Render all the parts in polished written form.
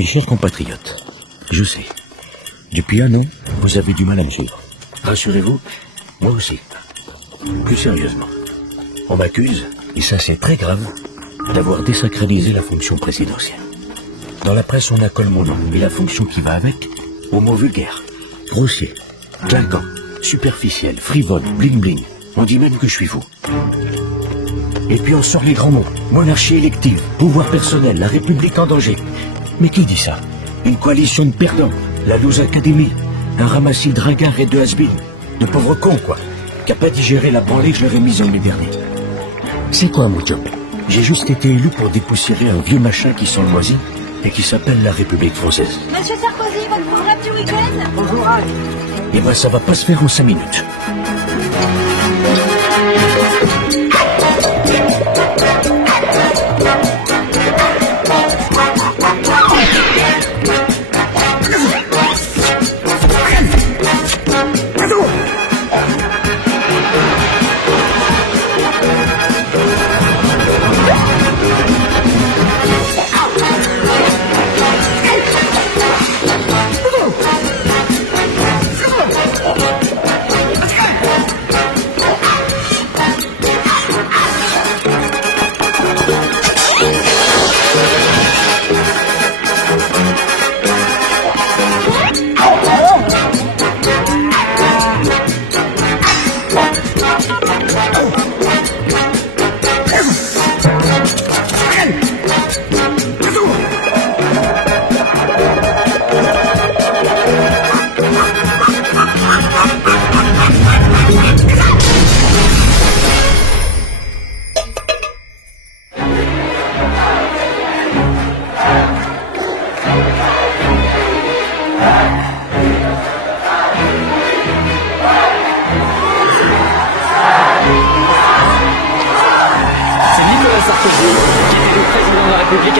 Mes chers compatriotes, je sais, depuis un an, vous avez du mal à me suivre. Rassurez-vous, moi aussi. Plus sérieusement, on m'accuse, et ça c'est très grave, d'avoir désacralisé la fonction présidentielle. Dans la presse, on accole mon nom et la fonction qui va avec aux mots vulgaires, grossiers, clinquants, superficiels, frivoles, bling-bling. On dit même que je suis fou. Et puis on sort les grands mots, monarchie élective, pouvoir personnel, la République en danger. Mais qui dit ça? Une coalition de perdants, la Loose Academy, un ramassis de ringards et de has-been, de pauvres cons quoi, qui n'a pas digéré la branlée que je leur ai mise en mai dernier. C'est quoi mon job? J'ai juste été élu pour dépoussiérer un vieux machin qui sent le moisi et qui s'appelle la République française. Monsieur Sarkozy, votre programme du week-end? Bonjour. Eh ben ça va pas se faire en 5 minutes.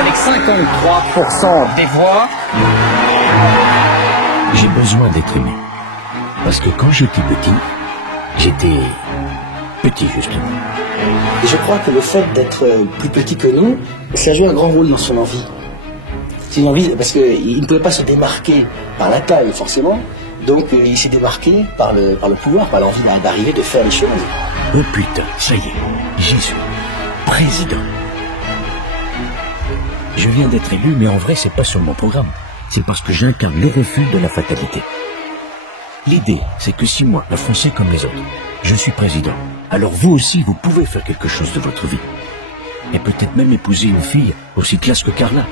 Avec 53% des voix. J'ai besoin d'être aimé. Parce que quand j'étais petit justement. Et je crois que le fait d'être plus petit que nous, ça joue un grand rôle dans son envie. C'est une envie, parce qu'il ne pouvait pas se démarquer par la taille forcément, donc il s'est démarqué par le pouvoir, par l'envie d'arriver, de faire les choses. Oh putain, ça y est, j'y suis. Président. Je viens d'être élu, mais en vrai, c'est pas sur mon programme. C'est parce que j'incarne le refus de la fatalité. L'idée, c'est que si moi, un Français comme les autres, je suis président, alors vous aussi, vous pouvez faire quelque chose de votre vie. Et peut-être même épouser une fille aussi classe que Carla.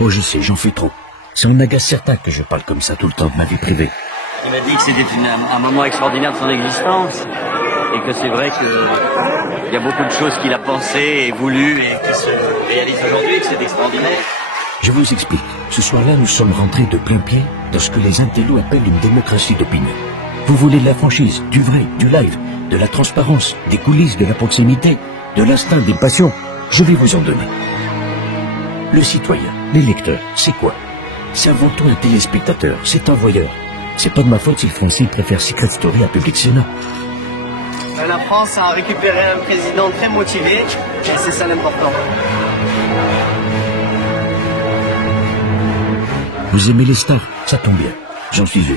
Oh, je sais, j'en fais trop. Ça en agace certains que je parle comme ça tout le temps de ma vie privée. Il m'a dit que c'était un moment extraordinaire de son existence. Et que c'est vrai qu'il y a beaucoup de choses qu'il a pensées et voulues et qui se réalisent aujourd'hui, que c'est extraordinaire. Je vous explique. Ce soir-là, nous sommes rentrés de plein pied dans ce que les intellos appellent une démocratie d'opinion. Vous voulez de la franchise, du vrai, du live, de la transparence, des coulisses, de la proximité, de l'instinct, des passions. Je vais vous en donner. Le citoyen, l'électeur, c'est quoi? C'est avant tout un téléspectateur, c'est un voyeur. C'est pas de ma faute si le Français préfère Secret Story à Public Sénat. La France a récupéré un président très motivé, et c'est ça l'important. Vous aimez les stars? Ça tombe bien. J'en suis une.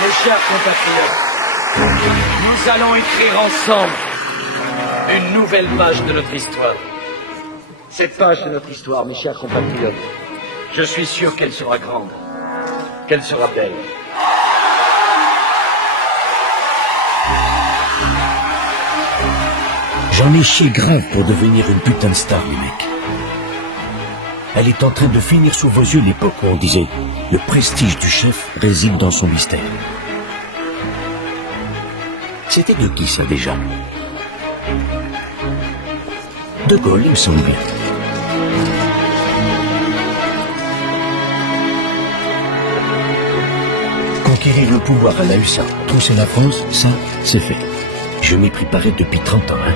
Mes chers compatriotes, nous allons écrire ensemble une nouvelle page de notre histoire. Cette page de notre histoire, mes chers compatriotes, je suis sûr qu'elle sera grande, qu'elle sera belle. J'en ai chié grave pour devenir une putain de star, les mecs. Elle est en train de finir sous vos yeux l'époque où on disait « Le prestige du chef réside dans son mystère ». C'était de qui ça déjà? De Gaulle, il me semble bien. Conquérir le pouvoir à la USA, trousser la France, ça, c'est fait. Je m'y préparais depuis 30 ans, hein.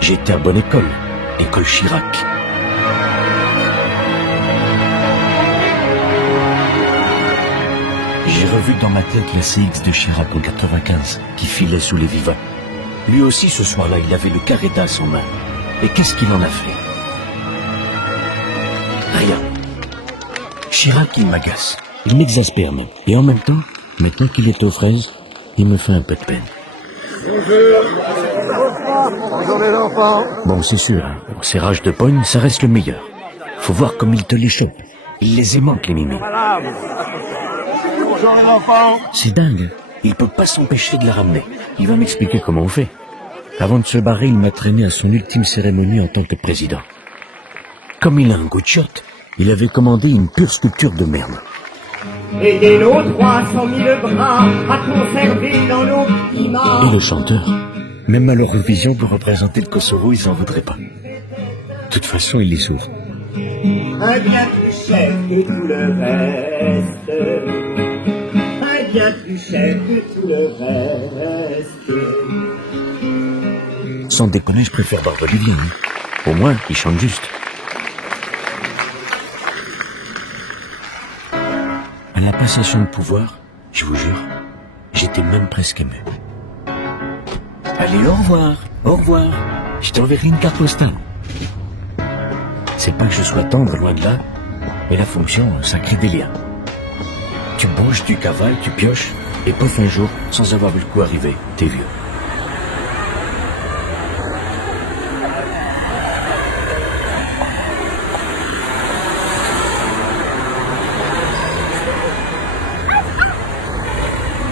J'étais à bonne école, école Chirac. J'ai revu dans ma tête la CX de Chirac en 95, qui filait sous les vivants. Lui aussi, ce soir-là, il avait le carré d'as en main. Et qu'est-ce qu'il en a fait? Rien. Chirac, il m'agace. Il m'exaspère même. Et en même temps, maintenant qu'il est aux fraises, il me fait un peu de peine. Bonjour les enfants. Bon, c'est sûr, hein. Ces rages de pogne, ça reste le meilleur. Faut voir comme il te les chope. Il les aimanque, les mimés. Bonjour les enfants. C'est dingue. Il peut pas s'empêcher de la ramener. Il va m'expliquer comment on fait. Avant de se barrer, il m'a traîné à son ultime cérémonie en tant que président. Comme il a un goût de shot, il avait commandé une pure sculpture de merde. Aidez nos 300 000 bras à conserver dans nos climats. Et les chanteurs, même à l'Eurovision pour représenter le Kosovo, ils en voudraient pas. De toute façon, il les sauve. Un bien plus cher que tout le reste. Un bien plus cher que tout le reste. Sans déconner, je préfère Barbe-Olivier. Hein. Au moins, il chante juste. À la passation de pouvoir, je vous jure, j'étais même presque ému. Allez, au revoir, au revoir. Je t'enverrai une carte postale. C'est pas que je sois tendre, loin de là, mais la fonction, ça crée des liens. Tu bouges, tu cavales, tu pioches, et pouf un jour, sans avoir vu le coup arriver, t'es vieux.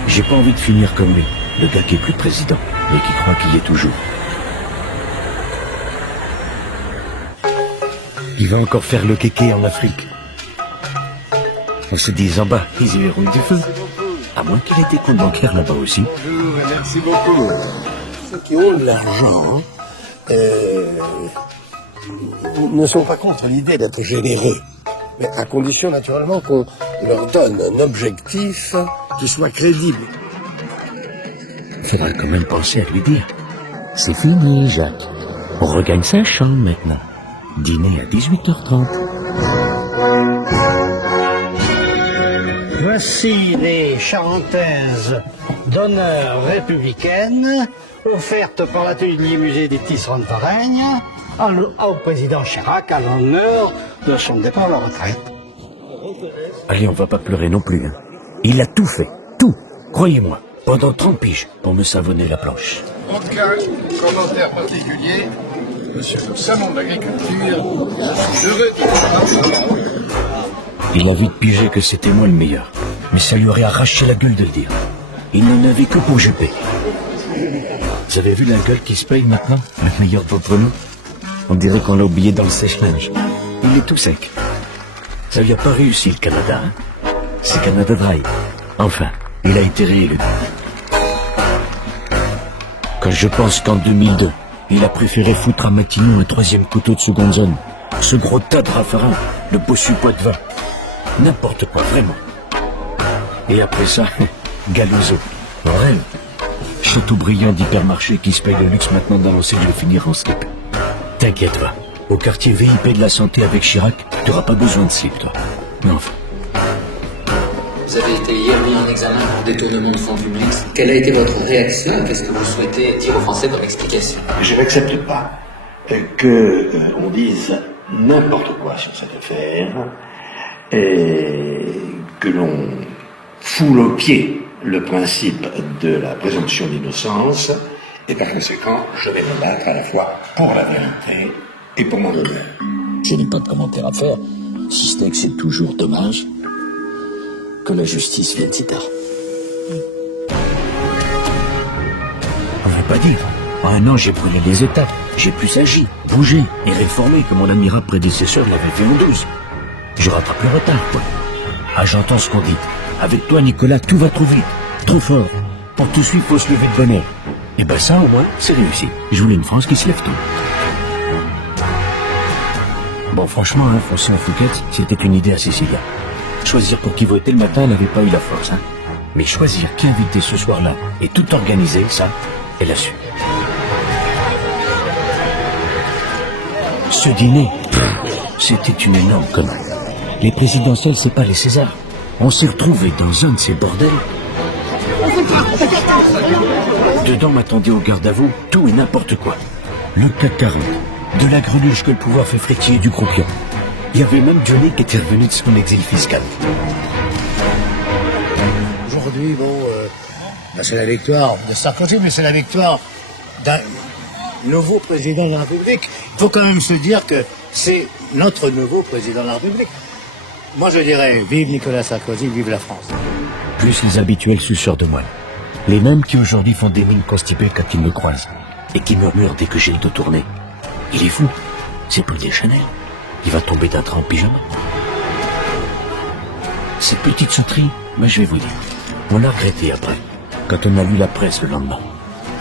J'ai pas envie de finir comme lui, le gars qui est plus président, et qui croit qu'il y est toujours. Il va encore faire le kéké en Afrique. On se dit en bas, ils y verront du feu. À moins qu'il ait des comptes bancaires là-bas aussi. Bonjour et merci beaucoup. Ceux qui ont de l'argent ne sont pas contre l'idée d'être généreux, mais à condition naturellement qu'on leur donne un objectif qui soit crédible. Il faudra quand même penser à lui dire. C'est fini, Jacques. On regagne sa chambre maintenant. Dîner à 18h30. Voici les charentaises d'honneur républicaine offertes par l'atelier musée des tisserands de Varennes au président Chirac à l'honneur de son départ à la retraite. Allez, on va pas pleurer non plus. Hein. Il a tout fait, tout, croyez-moi, pendant 30 piges pour me savonner la planche. Aucun commentaire particulier. Monsieur le salon de l'agriculture, je suis heureux d'y voir. Il a vite pigé que c'était moi le meilleur, mais ça lui aurait arraché la gueule de le dire. Il n'en avait que pour juper. Vous avez vu la gueule qui se paye maintenant, le meilleur d'entre nous? On dirait qu'on l'a oublié dans le sèche-linge. Il est tout sec. Ça lui a pas réussi le Canada, hein? C'est Canada Dry. Enfin, il a été réélu. Quand je pense qu'en 2002, il a préféré foutre à Matignon un 3e couteau de seconde zone, ce gros tas de raffarin, le bossu Poitevin, n'importe quoi, vraiment. Et après ça, Galuzzo, en rêve. Chateaubriand d'hypermarché qui se paye le luxe maintenant d'annoncer que je vais finir en slip. T'inquiète pas, au quartier VIP de la santé avec Chirac, tu n'auras pas besoin de slip, toi. Mais enfin. Vous avez été hier mis en examen pour détournement de fonds publics. Quelle a été votre réaction et qu'est-ce que vous souhaitez dire aux Français comme explication? Je n'accepte pas qu'on dise n'importe quoi sur cette affaire et que l'on foule au pied le principe de la présomption d'innocence et par conséquent, je vais me battre à la fois pour la vérité et pour mon honneur. Je n'ai pas de commentaire à faire, si ce n'est que c'est toujours dommage que la justice vienne si tard. On ne veut pas dire. En un an, j'ai brûlé les étapes. J'ai plus agi, bougé et réformé que mon admirable prédécesseur l'avait fait en 12. Je rattrape le retard, quoi. Ah, j'entends ce qu'on dit. Avec toi, Nicolas, tout va trop vite, trop fort. Pour tout suivre, faut se lever de bonne heure. Et ben ça, au moins, c'est réussi. Je voulais une France qui se lève tôt. Bon, franchement, hein, foncer en Fouquet's, c'était une idée à Cécilia. Choisir pour qui voter le matin, elle n'avait pas eu la force. Hein. Mais choisir qui inviter ce soir-là et tout organiser, ça, elle a su. Ce dîner, c'était une énorme connerie. Les présidentielles, c'est pas les Césars. On s'est retrouvés dans un de ces bordels. Dedans m'attendait au garde à vous tout et n'importe quoi. Le CAC 40, de la greluche que le pouvoir fait frétiller du croupion. Il y avait même Johnny qui était revenu de son exil fiscal. Aujourd'hui, c'est la victoire de Sarkozy, mais c'est la victoire d'un nouveau président de la République. Il faut quand même se dire que c'est notre nouveau président de la République. Moi, je dirais, vive Nicolas Sarkozy, vive la France. Plus les habituels suceurs de moelle. Les mêmes qui aujourd'hui font des mines constipées quand ils me croisent. Et qui murmurent dès que j'ai le dos tourné. Il est fou. C'est Paul Deschanel. Il va tomber d'un train en pyjama. Cette petite sauterie, je vais vous dire. On l'a regretté après, quand on a lu la presse le lendemain.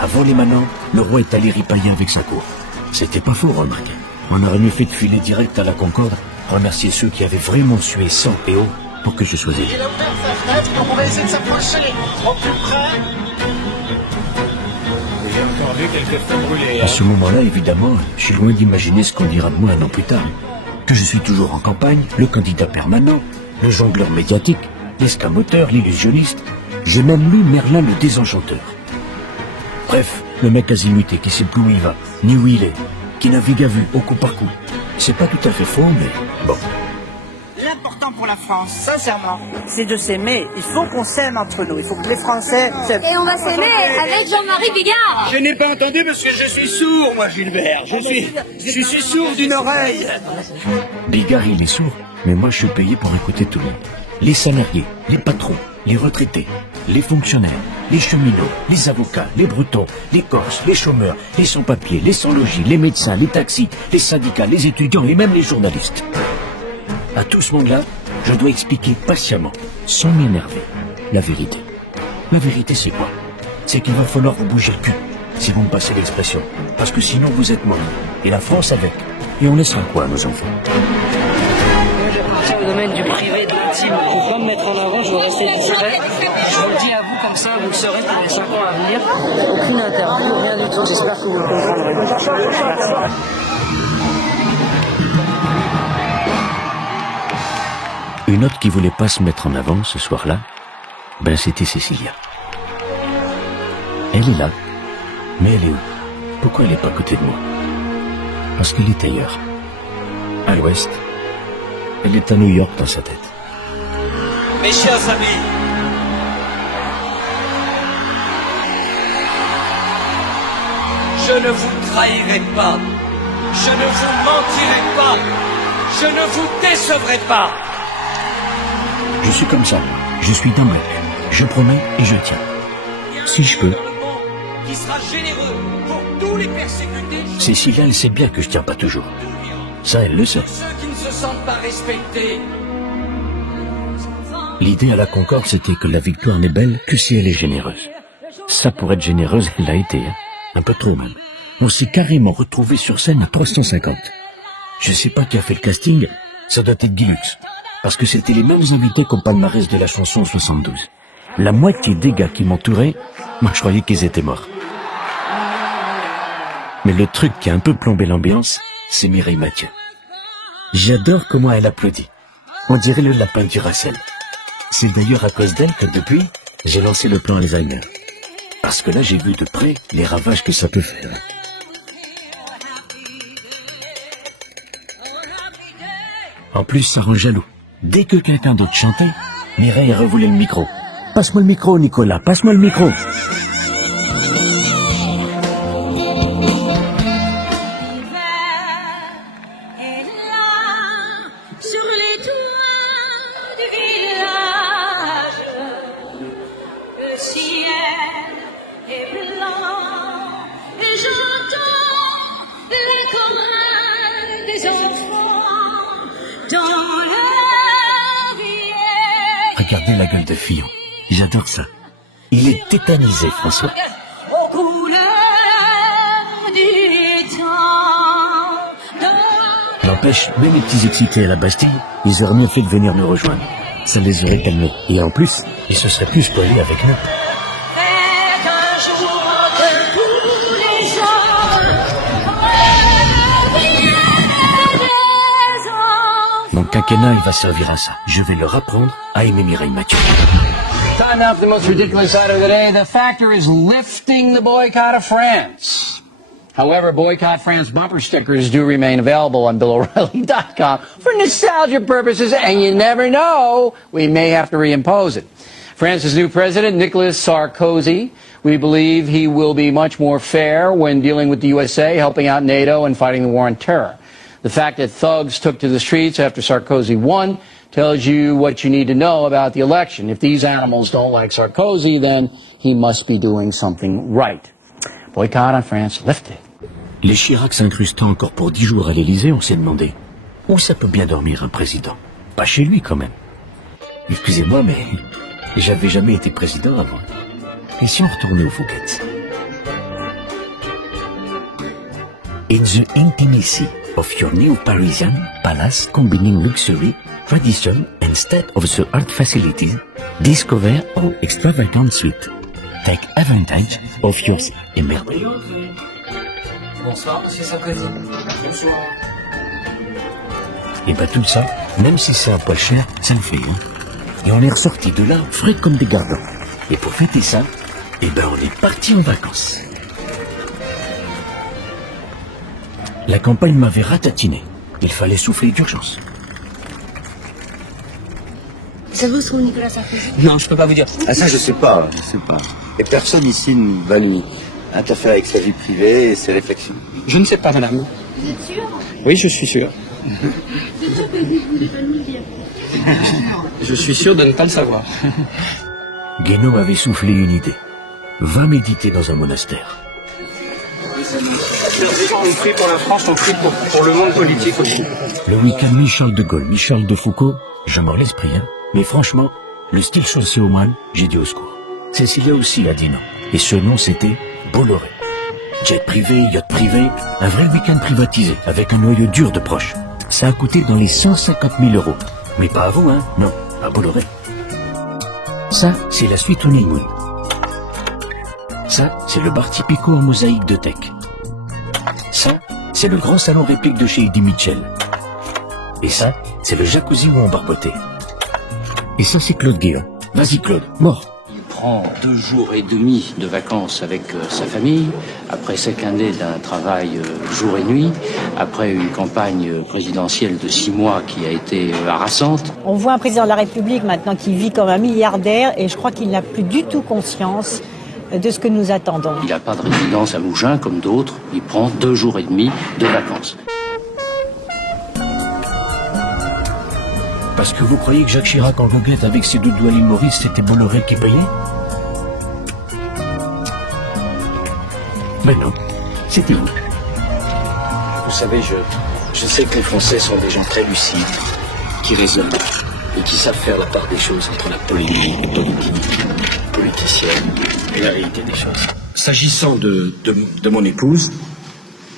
Avant les manants, le roi est allé ripailler avec sa cour. C'était pas faux, remarquez. On aurait mieux fait de filer direct à la Concorde, remercier ceux qui avaient vraiment sué sang et eau pour que je sois élu. Il a ouvert sa fenêtre, donc on va essayer de s'approcher au plus près. J'ai encore vu quelques feux brûlés. À ce moment-là, évidemment, je suis loin d'imaginer ce qu'on dira de moi un an plus tard. Que je suis toujours en campagne, le candidat permanent, le jongleur médiatique, l'escamoteur, l'illusionniste. J'ai même lu Merlin le désenchanteur. Bref, le mec azimuté qui sait plus où il va, ni où il est, qui navigue à vue, au coup par coup. C'est pas tout à fait faux, mais bon. L'important pour la France, sincèrement, c'est de s'aimer. Il faut qu'on s'aime entre nous. Il faut que les Français s'aiment. Et on va s'aimer avec Jean-Marie Bigard. Je n'ai pas entendu parce que je suis sourd, moi, Gilbert. Je suis sourd d'une oreille. Bigard, il est sourd, mais moi, je suis payé pour écouter tout le monde. Les salariés, les patrons, les retraités, les fonctionnaires, les cheminots, les avocats, les bretons, les corses, les chômeurs, les sans-papiers, les sans-logis, les médecins, les taxis, les syndicats, les étudiants et même les journalistes. À tout ce monde-là, je dois expliquer patiemment, sans m'énerver, la vérité. La vérité, c'est quoi? C'est qu'il va falloir vous bouger le cul, si vous me passez l'expression. Parce que sinon, vous êtes mort. Et la France avec. Et on laissera quoi à nos enfants? J'appartiens au domaine du privé, de l'intime. Je ne peux pas me mettre en avant, je veux rester discret. Je vous le dis à vous comme ça, vous le saurez pour les 5 ans à venir. Aucune interview, rien du tout. J'espère que vous le comprendrez. Merci. Une autre qui voulait pas se mettre en avant ce soir-là, c'était Cécilia. Elle est là, mais elle est où? Pourquoi elle est pas à côté de moi? Parce qu'elle est ailleurs. À l'ouest. Elle est à New York dans sa tête. Mes chers amis, je ne vous trahirai pas, je ne vous mentirai pas, je ne vous décevrai pas. Je suis comme ça, je suis d'un bloc. Je promets et je tiens. Si je peux. Qui sera généreux pour tous les persécutés. Cécilia, elle sait bien que je tiens pas toujours. Ça, elle le sait. Ceux qui ne se sentent pas respectés. L'idée à la Concorde, c'était que la victoire n'est belle que si elle est généreuse. Ça, pour être généreuse, elle l'a été, hein. Un peu trop même. On s'est carrément retrouvé sur scène à 350. Je sais pas qui a fait le casting, ça doit être Guy Lux. Parce que c'était les mêmes invités qu'au palmarès de la chanson 72. La moitié des gars qui m'entouraient, moi je croyais qu'ils étaient morts. Mais le truc qui a un peu plombé l'ambiance, c'est Mireille Mathieu. J'adore comment elle applaudit. On dirait le lapin du Racel. C'est d'ailleurs à cause d'elle que depuis, j'ai lancé le plan Alzheimer. Parce que là j'ai vu de près les ravages que ça peut faire. En plus, ça rend jaloux. Dès que quelqu'un d'autre chantait, Mireille revoulait le micro. Passe-moi le micro, Nicolas, passe-moi le micro. Regardez la gueule de Fillon. J'adore ça. Il est tétanisé, François. N'empêche, même les petits excités à la Bastille, ils auraient mieux fait de venir nous rejoindre. Ça les aurait calmés. Et en plus, ils se seraient plus spoilés avec nous. Mon quinquennat, il va servir à ça. Je vais leur apprendre à aimer Mireille Mathieu. enough, the most ridiculous item of the day. The factor is lifting the boycott of France. However, Boycott France bumper stickers do remain available on BillO'Reilly.com for nostalgia purposes, and you never know, we may have to reimpose it. France's new president, Nicolas Sarkozy, we believe he will be much more fair when dealing with the USA, helping out NATO, and fighting the war on terror. The fact that thugs took to the streets after Sarkozy won tells you what you need to know about the election. If these animals don't like Sarkozy, then he must be doing something right. Boycott on France lifted. Les Chirac s'incrustant encore pour 10 jours à l'Élysée, on s'est demandé où ça peut bien dormir un président. Pas chez lui quand même. Excusez-moi, mais j'avais jamais été président avant. Et si on retournait aux Fouquet's? In the intimacy of your new Parisian palace combining luxury, tradition and state-of-the-art facilities, discover our extravagant suite. Take advantage of your emerald. Bonsoir, monsieur Sarkozy. Bonsoir. Et bah tout ça, même si c'est un poil cher, ça le fait, hein. Et on est ressorti de là, frais comme des gardons. Et pour fêter ça, eh ben on est parti en vacances. La campagne m'avait ratatiné. Il fallait souffler d'urgence. Ça vous trouve Nicolas Sarkozy? Non, je peux pas vous dire. Ah ça, je sais pas. Et personne ici ne va lui interférer avec sa vie privée et ses réflexions. Je ne sais pas, madame. Vous êtes sûr? Oui, je suis sûr. Vous êtes sûr que vous n'êtes pas de nous dire? Je suis sûr de ne pas le savoir. Guénaud avait soufflé une idée. Va méditer dans un monastère. On prie pour la France, on prie pour le monde politique aussi. Le week-end Michel de Gaulle, Michel de Foucault, je mords l'esprit, hein. Mais franchement, le style chaussé au moine, j'ai dit au secours. Cécilia aussi a dit non. Et ce nom, c'était Bolloré. Jet privé, yacht privé, un vrai week-end privatisé, avec un noyau dur de proches. Ça a coûté dans les 150 000 €. Mais pas à vous, hein. Non, à Bolloré. Ça, c'est la suite honeymoon. Ça, c'est le bar typico en mosaïque de Tech. Ça, c'est le grand salon réplique de chez Eddie Mitchell. Et ça, c'est le jacuzzi où on barbotait. Et ça, c'est Claude Guéant. Vas-y, Claude, mort. Il prend 2 jours et demi de vacances avec sa famille, après 5 années d'un travail jour et nuit, après une campagne présidentielle de 6 mois qui a été harassante. On voit un président de la République maintenant qui vit comme un milliardaire et je crois qu'il n'a plus du tout conscience de ce que nous attendons. Il n'a pas de résidence à Mougins comme d'autres, il prend 2 jours et demi de vacances. Parce que vous croyez que Jacques Chirac en goguette avec ses doudous à l'île Maurice, c'était Bolloré qui payait? Mais non, c'était vous. Vous savez, je sais que les Français sont des gens très lucides, qui raisonnent et qui savent faire la part des choses entre la polémique politicienne et la réalité des choses. S'agissant de mon épouse,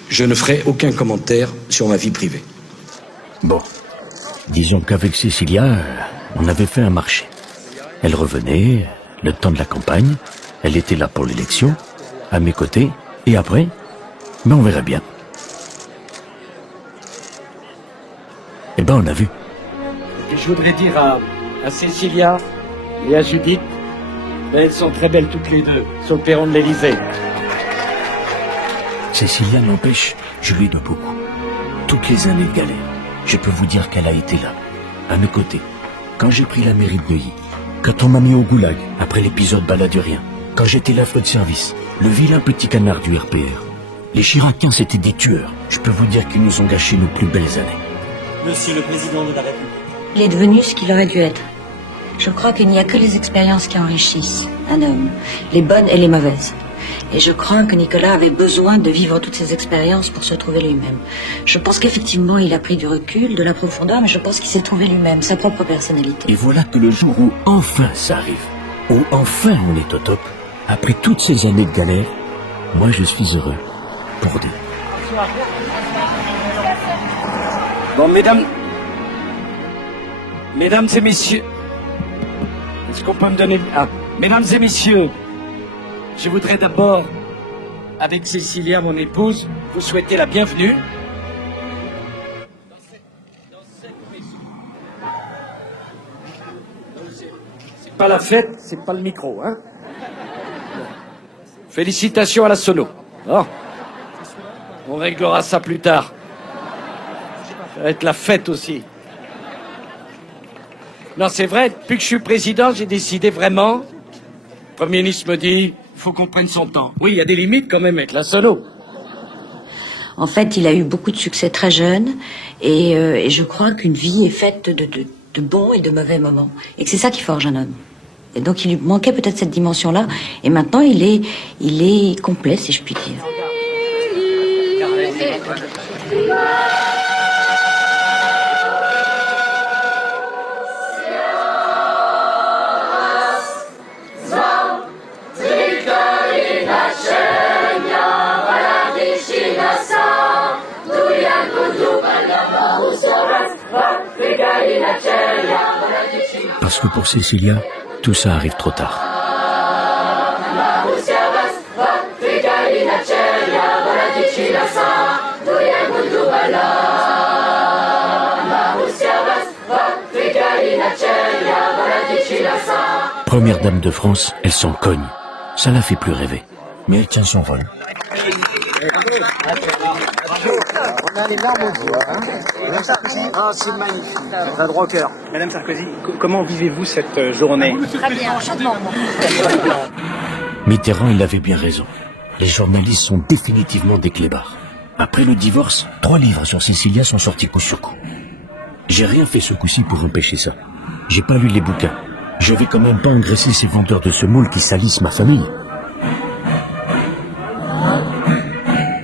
je ne ferai aucun commentaire sur ma vie privée. Bon, disons qu'avec Cécilia, on avait fait un marché. Elle revenait, le temps de la campagne, elle était là pour l'élection, à mes côtés, et après, ben on verrait bien. Eh ben on a vu. Et je voudrais dire à Cécilia et à Judith, elles sont très belles toutes les deux, sur le perron de l'Élysée. Cécilia n'empêche, je lui dois beaucoup. Toutes les années de galère, je peux vous dire qu'elle a été là, à mes côtés. Quand j'ai pris la mairie de Neuilly, quand on m'a mis au goulag, après l'épisode baladurien, quand j'étais l'affreux de service, le vilain petit canard du RPR. Les Chiraciens, c'était des tueurs. Je peux vous dire qu'ils nous ont gâché nos plus belles années. Monsieur le Président de la République. Il est devenu ce qu'il aurait dû être. Je crois qu'il n'y a que les expériences qui enrichissent un homme, les bonnes et les mauvaises. Et je crois que Nicolas avait besoin de vivre toutes ces expériences pour se trouver lui-même. Je pense qu'effectivement, il a pris du recul, de la profondeur, mais je pense qu'il s'est trouvé lui-même, sa propre personnalité. Et voilà que le jour où enfin ça arrive, où enfin on est au top, après toutes ces années de galère, moi je suis heureux pour dire. Bon, mesdames et messieurs, est-ce qu'on peut me donner... Ah, mesdames et messieurs, je voudrais d'abord, avec Cécilia, mon épouse, vous souhaiter la bienvenue. pas la fête, c'est pas le micro, hein. Félicitations à la sono. Oh. On réglera ça plus tard. Ça va être la fête aussi. Non, c'est vrai, depuis que je suis président, j'ai décidé vraiment... Le Premier ministre me dit, il faut qu'on prenne son temps. Oui, il y a des limites quand même avec la sono. En fait, il a eu beaucoup de succès très jeune et je crois qu'une vie est faite de bons et de mauvais moments. Et que c'est ça qui forge un homme. Et donc il lui manquait peut-être cette dimension-là. Et maintenant, il est complet, si je puis dire. Parce que pour Cecilia, tout ça arrive trop tard. Première dame de France, elle s'en cogne. Ça la fait plus rêver. Mais elle tient son vol. On a les larmes aux yeux, hein. Madame Sarkozy, c'est magnifique. On a droit au cœur. Madame Sarkozy, comment vivez-vous cette journée? Très bien, chaudement. Mitterrand, il avait bien raison. Les journalistes sont définitivement des clébards. Après le divorce, 3 livres sur Cecilia sont sortis coup sur coup. J'ai rien fait ce coup-ci pour empêcher ça. J'ai pas lu les bouquins. Je vais quand même pas engraisser ces vendeurs de semoule qui salissent ma famille.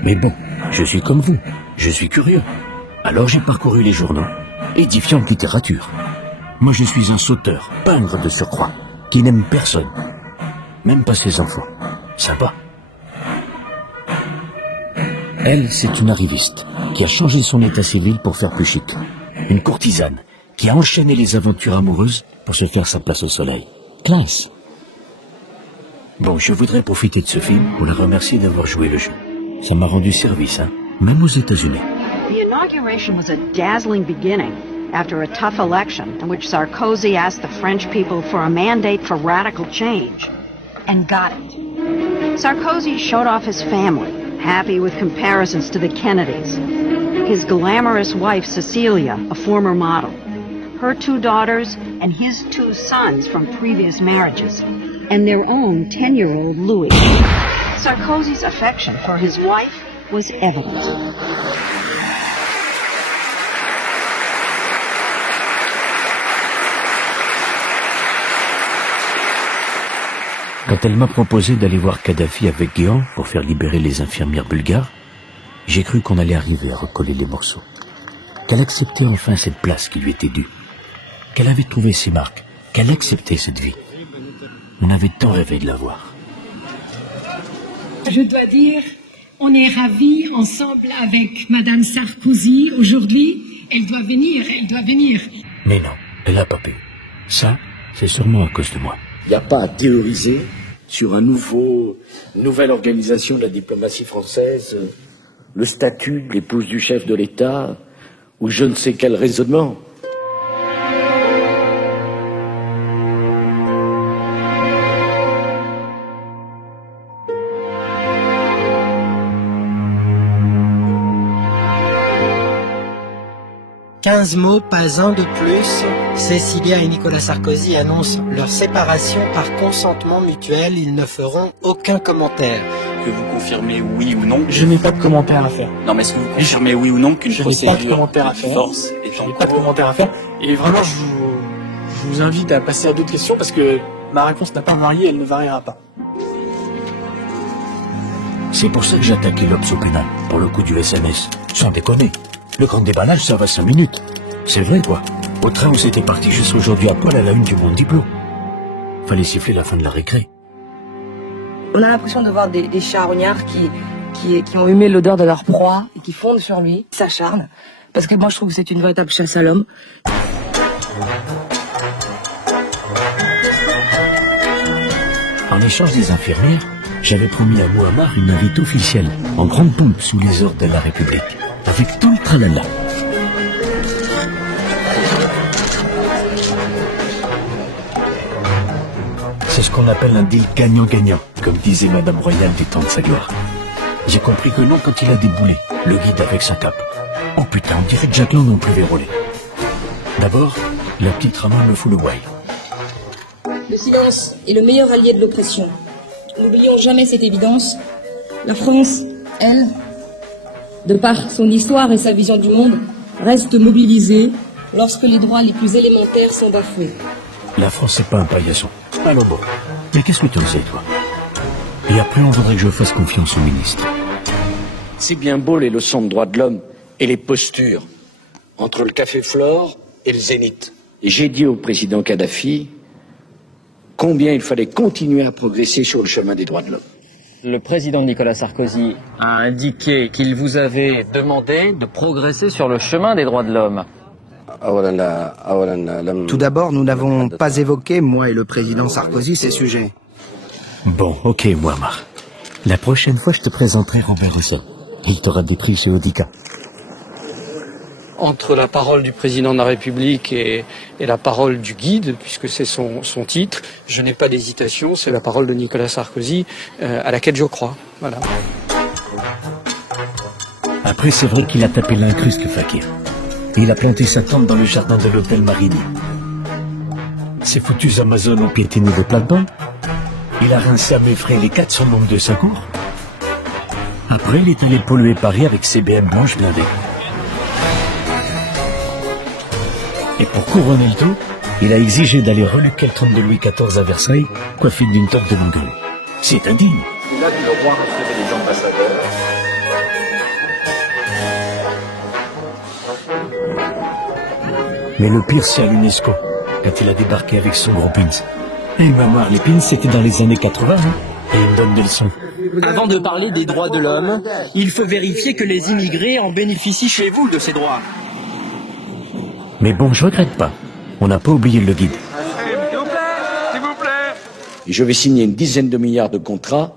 Mais bon, je suis comme vous. Je suis curieux. Alors j'ai parcouru les journaux. Édifiante littérature. Moi je suis un sauteur, pingre de surcroît, qui n'aime personne. Même pas ses enfants. Sympa. Elle, c'est une arriviste, qui a changé son état civil pour faire plus chic. Une courtisane, qui a enchaîné les aventures amoureuses pour se faire sa place au soleil. Classe. Bon, je voudrais profiter de ce film pour la remercier d'avoir joué le jeu. Ça m'a rendu service, hein, même aux États-Unis. The inauguration was a dazzling beginning after a tough election in which Sarkozy asked the French people for a mandate for radical change, and got it. Sarkozy showed off his family, happy with comparisons to the Kennedys. His glamorous wife, Cecilia, a former model. Her 2 daughters and his 2 sons from previous marriages. And their own 10-year-old Louis. Sarkozy's affection for his wife was evident. Quand elle m'a proposé d'aller voir Kadhafi avec Guéant pour faire libérer les infirmières bulgares, j'ai cru qu'on allait arriver à recoller les morceaux. Qu'elle acceptait enfin cette place qui lui était due. Qu'elle avait trouvé ses marques. Qu'elle acceptait cette vie. On avait tant rêvé de la voir. Je dois dire, on est ravis ensemble avec Madame Sarkozy aujourd'hui. Elle doit venir, elle doit venir. Mais non, elle n'a pas pu. Ça, c'est sûrement à cause de moi. Il n'y a pas à théoriser sur une nouvelle organisation de la diplomatie française, le statut de l'épouse du chef de l'État, ou je ne sais quel raisonnement. « 15 mots, pas un de plus. Cecilia et Nicolas Sarkozy annoncent leur séparation par consentement mutuel. Ils ne feront aucun commentaire. » Que vous confirmez oui ou non? Je n'ai pas de commentaire à faire. Non, mais est-ce que vous confirmez oui ou non qu'une procédure de commentaire à faire. Force est en cours? Pas de commentaire à faire. Et vraiment, je vous invite à passer à d'autres questions parce que ma réponse n'a pas varié, elle ne variera pas. C'est pour ça que j'ai attaqué l'Obs au pénal, pour le coup du SMS. Sans déconner. Le grand déballage, ça va 5 minutes. C'est vrai, quoi. Au train où c'était parti juste aujourd'hui à poil à la une du Monde Diplo. Fallait siffler la fin de la récré. On a l'impression de voir des charognards qui ont humé l'odeur de leur proie et qui fondent sur lui, s'acharnent. Parce que moi, je trouve que c'est une véritable chasse à l'homme. En échange des infirmières, j'avais promis à Mouammar une invite officielle, en grande pompe sous les ordres de la République. Avec tout le tralala. ce qu'on appelle un deal gagnant-gagnant, comme disait Madame Royale des temps de sa gloire. J'ai compris que non quand il a déboulé, le guide avec son cap. Oh putain, on dirait que Jack Lang en pouvait rouler. D'abord, la petite Rama me fout le why. Le silence est le meilleur allié de l'oppression. N'oublions jamais cette évidence. La France, elle, de par son histoire et sa vision du monde, reste mobilisée lorsque les droits les plus élémentaires sont bafoués. La France, c'est pas un paillasson, c'est pas l'homo. Mais qu'est-ce que tu en sais, toi? Et après, on voudrait que je fasse confiance au ministre. C'est bien beau les leçons de droits de l'homme et les postures entre le Café Flore et le Zénith. Et j'ai dit au président Kadhafi combien il fallait continuer à progresser sur le chemin des droits de l'homme. Le président Nicolas Sarkozy a indiqué qu'il vous avait demandé de progresser sur le chemin des droits de l'homme. Tout d'abord, nous n'avons pas évoqué, moi et le président Sarkozy, ces sujets. Bon, ok, Muammar. La prochaine fois, je te présenterai Robert Hussein. Il t'aura décrit chez Audica. Entre la parole du président de la République et la parole du guide, puisque c'est son titre, je n'ai pas d'hésitation, c'est la parole de Nicolas Sarkozy à laquelle je crois. Voilà. Après, c'est vrai qu'il a tapé l'incruste, le fakir. Il a planté sa tente dans le jardin de l'hôtel Marigny. Ces foutus Amazones ont piétiné des plates-bandes. Il a rincé à m'effrayer les 400 membres de sa cour. Après, il est allé polluer Paris avec ses BM blanches blindées. Et pour couronner le tout, il a exigé d'aller reluquer le trône de Louis XIV à Versailles, coiffé d'une toque de Longueuil. C'est indigne. Il a dit le roi recevait les ambassadeurs. Mais le pire, c'est à l'UNESCO, quand il a débarqué avec son gros pins. Et Muammar, les pins, c'était dans les années 80, hein, et il me donne des leçons. Avant de parler des droits de l'homme, il faut vérifier que les immigrés en bénéficient chez vous de ces droits. Mais bon, je regrette pas. On n'a pas oublié le guide. S'il vous plaît. Et je vais signer une dizaine de milliards de contrats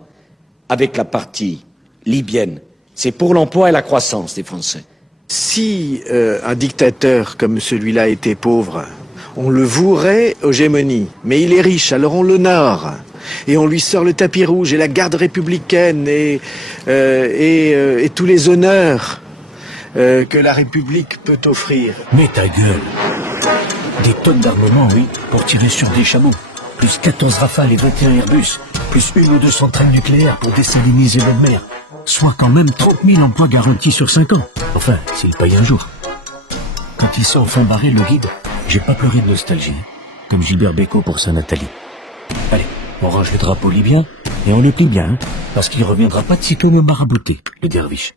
avec la partie libyenne. C'est pour l'emploi et la croissance des Français. Si un dictateur comme celui-là était pauvre, on le vouerait aux gémonies. Mais il est riche, alors on l'honore. Et on lui sort le tapis rouge et la garde républicaine et tous les honneurs que la République peut offrir. Mais ta gueule. Des tonnes d'armement, oui, pour tirer sur des chameaux. Plus 14 Rafales et 21 Airbus. Plus 1 ou 2 centrales nucléaires pour désaliniser l'eau de mer. Soit quand même 30 000 emplois garantis sur 5 ans. Enfin, s'il paye un jour. Quand il sort fin barré, le guide, j'ai pas pleuré de nostalgie. Comme Gilbert Bécaud pour sa Nathalie. Allez, on range le drapeau libyen et on le plie bien, hein, parce qu'il reviendra pas de sitôt me marabouter, le derviche.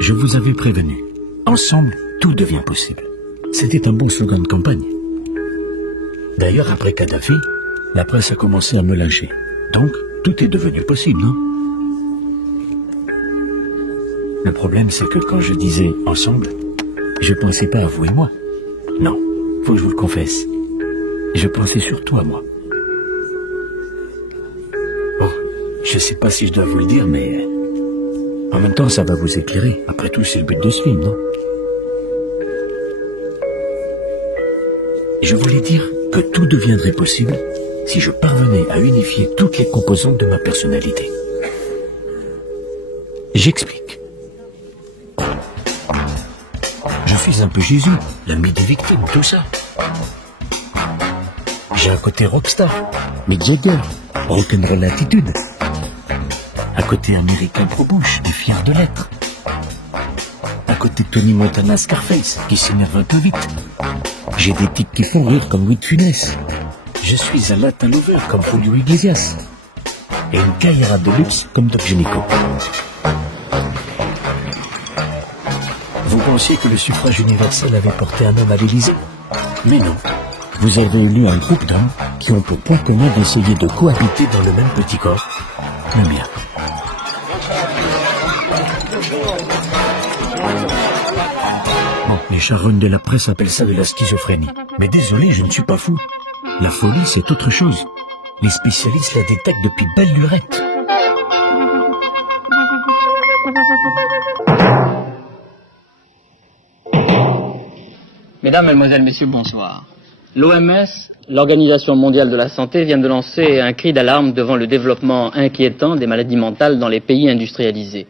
Je vous avais prévenu. Ensemble, tout devient possible. C'était un bon slogan de campagne. D'ailleurs, après Kadhafi, la presse a commencé à me lyncher. Donc, tout est devenu possible, non? Le problème, c'est que quand je disais « ensemble », je pensais pas à vous et moi. Non, faut que je vous le confesse. Je pensais surtout à moi. Bon, je sais pas si je dois vous le dire, mais... en même temps, ça va vous éclairer. Après tout, c'est le but de ce film, non? Je voulais dire que tout deviendrait possible si je parvenais à unifier toutes les composantes de ma personnalité. J'explique. Je suis un peu Jésus, l'ami des victimes, tout ça. J'ai un côté rockstar, Mick Jagger, rock'n'roll attitude. À côté américain pro-Bush, et fier de l'être. À côté Tony Montana Scarface, qui s'énerve un peu vite. J'ai des types qui font rire comme Louis de Funès. Je suis un Latin lover comme Julio Iglesias. Et une caïra de luxe comme Doc Gynéco. Vous pensiez que le suffrage universel avait porté un homme à l'Élysée? Mais non. Vous avez élu un groupe d'hommes qui ont pour point commun d'essayer de cohabiter dans le même petit corps, le mien. Bon, les charognes de la presse appellent ça de la schizophrénie. Mais désolé, je ne suis pas fou. La folie, c'est autre chose. Les spécialistes la détectent depuis belle lurette. Mesdames, Mesdemoiselles, Messieurs, bonsoir. L'OMS, l'Organisation mondiale de la santé, vient de lancer un cri d'alarme devant le développement inquiétant des maladies mentales dans les pays industrialisés.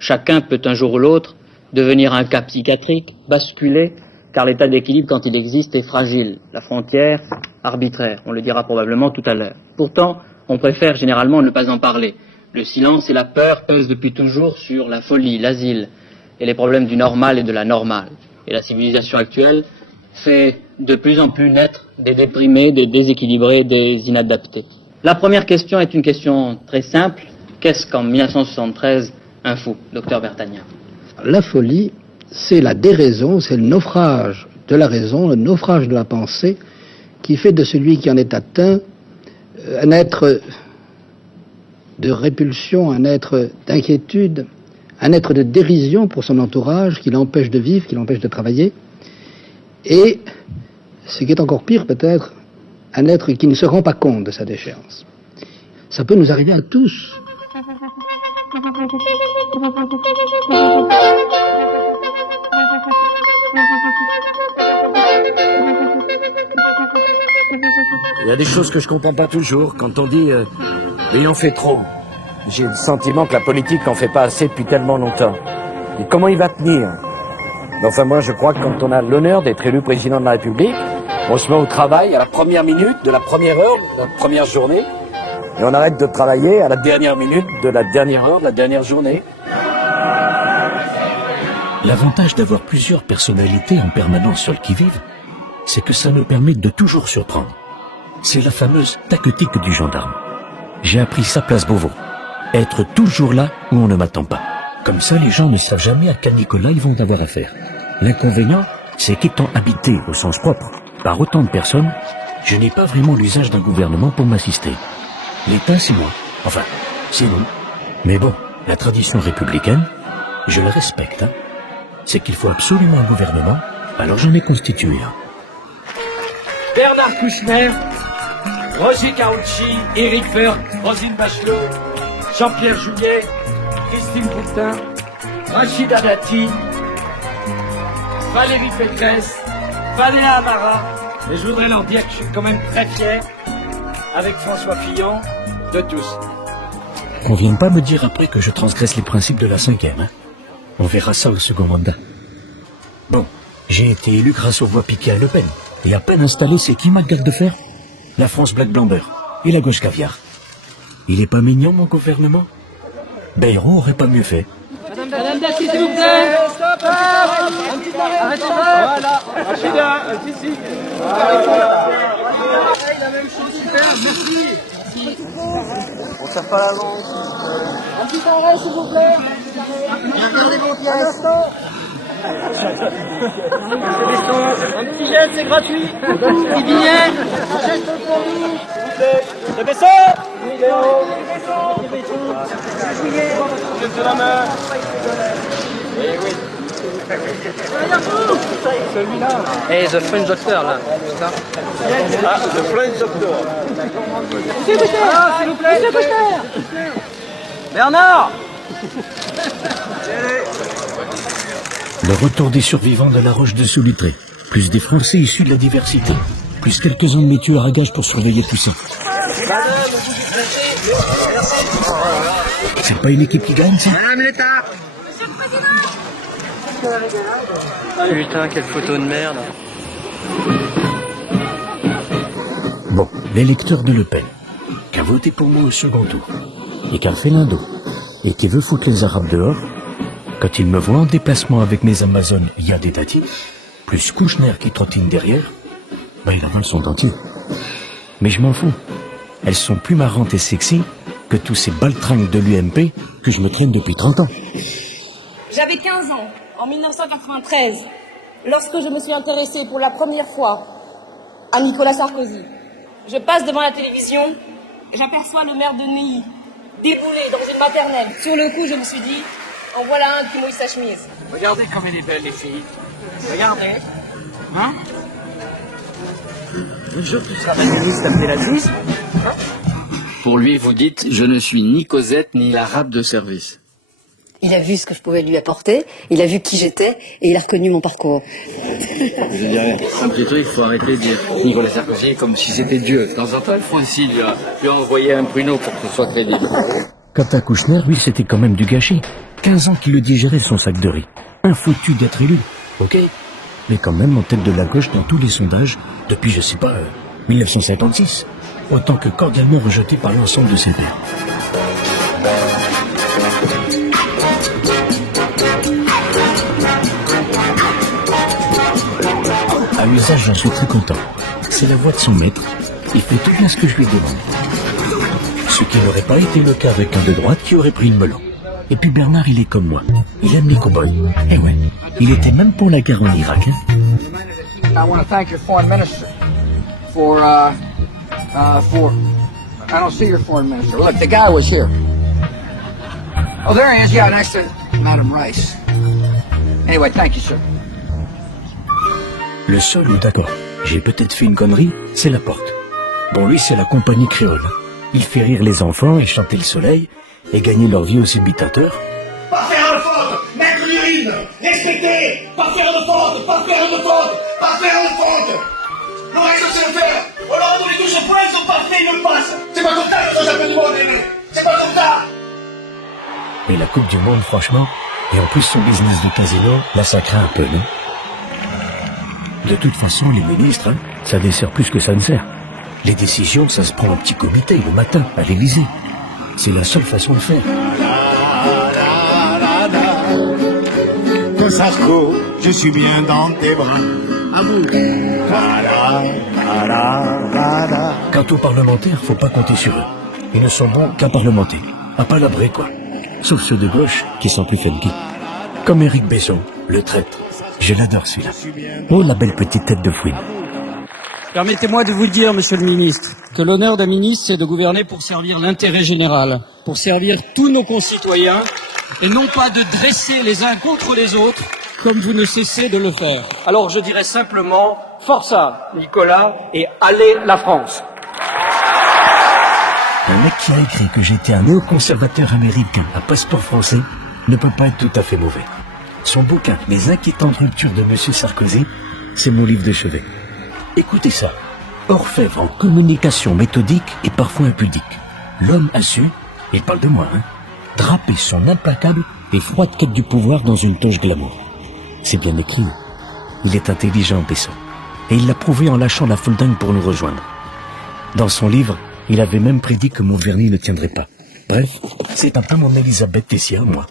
Chacun peut un jour ou l'autre devenir un cas psychiatrique, basculer, car l'état d'équilibre, quand il existe, est fragile. La frontière, arbitraire. On le dira probablement tout à l'heure. Pourtant, on préfère généralement ne pas en parler. Le silence et la peur pèsent depuis toujours sur la folie, l'asile et les problèmes du normal et de la normale. Et la civilisation actuelle fait de plus en plus naître des déprimés, des déséquilibrés, des inadaptés. La première question est une question très simple. Qu'est-ce qu'en 1973 un fou, docteur Bertagnan? La folie, c'est la déraison, c'est le naufrage de la raison, le naufrage de la pensée, qui fait de celui qui en est atteint un être de répulsion, un être d'inquiétude, un être de dérision pour son entourage, qui l'empêche de vivre, qui l'empêche de travailler, et, ce qui est encore pire peut-être, un être qui ne se rend pas compte de sa déchéance. Ça peut nous arriver à tous. Il y a des choses que je comprends pas toujours. Quand on dit mais il en fait trop. J'ai le sentiment que la politique en fait pas assez depuis tellement longtemps. Et comment il va tenir? Mais enfin, moi, je crois que quand on a l'honneur d'être élu président de la République, on se met au travail à la première minute de la première heure de la première journée, et on arrête de travailler à la dernière minute de la dernière heure de la dernière journée. L'avantage d'avoir plusieurs personnalités en permanence sur le qui-vive, c'est que ça nous permet de toujours surprendre. C'est la fameuse tactique du gendarme. J'ai appris ça place Beauvau. Être toujours là où on ne m'attend pas. Comme ça, les gens ne savent jamais à quel Nicolas ils vont avoir affaire. L'inconvénient, c'est qu'étant habité au sens propre par autant de personnes, je n'ai pas vraiment l'usage d'un gouvernement pour m'assister. L'État, c'est moi. Enfin, c'est nous. Mais bon, la tradition républicaine, je la respecte. C'est qu'il faut absolument un gouvernement, alors j'en ai constitué un. Bernard Kouchner, Roger Carucci, Éric Woerth, Roselyne Bachelot, Jean-Pierre Jouyet, Christine Poutin, Rachida Dati, Valérie Pécresse, Valéa Amara. Mais je voudrais leur dire que je suis quand même très fier, avec François Fillon, de tous. Qu'on vienne pas me dire après que je transgresse les principes de la 5e. On verra ça au second mandat. Bon, j'ai été élu grâce aux voix piquées à Le Pen. Et à peine installé, c'est qui ma garde de fer? La France Black Blamber et la gauche caviar. Il est pas mignon, mon gouvernement? Bayrou aurait pas mieux fait. Madame Dati, s'il vous plaît. Stop. Un petit arrêt. Arrêtez. Voilà. Rachida, ici. La même chose, super, merci. On ne sert pas la langue. Un petit arrêt, s'il vous plaît. Un instant. Un petit geste, c'est gratuit. Un petit billet. Un geste pour nous. Le Besson. De la main. Eh oui. Celui-là. Eh, The French Doctor, là. Ah, The French Doctor. Monsieur Boucher. Ah, s'il vous plaît. Monsieur Boucher. Bernard. Le retour des survivants de la Roche de Solutré, plus des Français issus de la diversité, plus quelques-uns de mes tueurs à gages pour surveiller tout ça. C'est pas une équipe qui gagne, ça? Madame l'État. Putain, quelle photo de merde. Bon, l'électeur de Le Pen, qui a voté pour moi au second tour, et qui a fait l'Indo, et qui veut foutre les Arabes dehors, quand il me voit en déplacement avec mes Amazones, il y a des Dati, plus Kouchner qui trottine derrière, ben il avale son dentier. Mais je m'en fous. Elles sont plus marrantes et sexy que tous ces baltringues de l'UMP que je me traîne depuis 30 ans. J'avais 15 ans, en 1993, lorsque je me suis intéressée pour la première fois à Nicolas Sarkozy. Je passe devant la télévision, j'aperçois le maire de Neuilly, déboulé dans une maternelle. Sur le coup, je me suis dit, en voilà un qui mouille sa chemise. Regardez comme elle est belle, les filles. Regardez. Hein? Un jour, tu seras ministre d'Abdelaziz. Pour lui, vous dites, je ne suis ni Cosette ni l'arabe de service. Il a vu ce que je pouvais lui apporter, il a vu qui j'étais et il a reconnu mon parcours. Je dirais, après tout, il faut arrêter de dire Nicolas Sarkozy comme si c'était Dieu. De temps en temps, il faut aussi lui envoyer un pruneau pour que ce soit crédible. Quant à Kouchner, lui, c'était quand même du gâchis. 15 ans qu'il le digérait, son sac de riz. Un foutu d'être élu, ok? Mais quand même en tête de la gauche dans tous les sondages, depuis, je sais pas, 1956. Autant que cordialement rejeté par l'ensemble de ses pairs. À l'usage, j'en suis très content. C'est la voix de son maître. Il fait tout bien ce que je lui demande. Ce qui n'aurait pas été le cas avec un de droite qui aurait pris le melon. Et puis Bernard, il est comme moi. Il aime les cow-boys. Eh ouais, il était même pour la guerre en Irak. Hein. I want to thank your foreign minister for I don't see your foreign minister. Look, the guy was here. Oh, there he is. Yeah, next to Madam Rice. Anyway, thank you, sir. Le seul, d'accord, j'ai peut-être fait une connerie, c'est la porte. Bon, lui, c'est la compagnie créole. Il fait rire les enfants et chanter le soleil et gagner leur vie aux imitateurs. Pas faire de faute, mettre l'urine, respecter, pas faire de faute, pas faire de faute, pas faire de faute. Non, rien de se faire. Oh là, tous les touches de points, ils ont pas fait une passe. C'est pas comme ça que ça s'appelle du monde, c'est pas comme ça. Mais la Coupe du Monde, franchement, et en plus son business du casino, là ça craint un peu, non? De toute façon, les ministres, hein, ça dessert plus que ça ne sert. Les décisions, ça se prend en petit comité le matin, à l'Élysée. C'est la seule façon de faire. Sarko, je suis bien dans tes bras. À vous. Quant aux parlementaires, faut pas compter sur eux. Ils ne sont bons qu'à parlementer. À palabrer, quoi. Sauf ceux de gauche, qui sont plus funky. Comme Éric Besson, le traître. Je l'adore, celui-là. Oh, la belle petite tête de fouine. Permettez-moi de vous le dire, monsieur le ministre, que l'honneur d'un ministre, c'est de gouverner pour servir l'intérêt général, pour servir tous nos concitoyens, et non pas de dresser les uns contre les autres, comme vous ne cessez de le faire. Alors je dirais simplement, força, Nicolas, et allez la France. Un mec qui a écrit que j'étais un néoconservateur américain à passeport français ne peut pas être tout à fait mauvais. Son bouquin, Les inquiétantes ruptures de M. Sarkozy, c'est mon livre de chevet. Écoutez ça. Orfèvre en communication méthodique et parfois impudique. L'homme a su, et parle de moi, hein, draper son implacable et froide quête du pouvoir dans une toge glamour. C'est bien écrit. Il est intelligent, Besson. Et il l'a prouvé en lâchant la foule dingue pour nous rejoindre. Dans son livre, il avait même prédit que mon vernis ne tiendrait pas. Bref, c'est un peu mon Elisabeth Tessier, moi.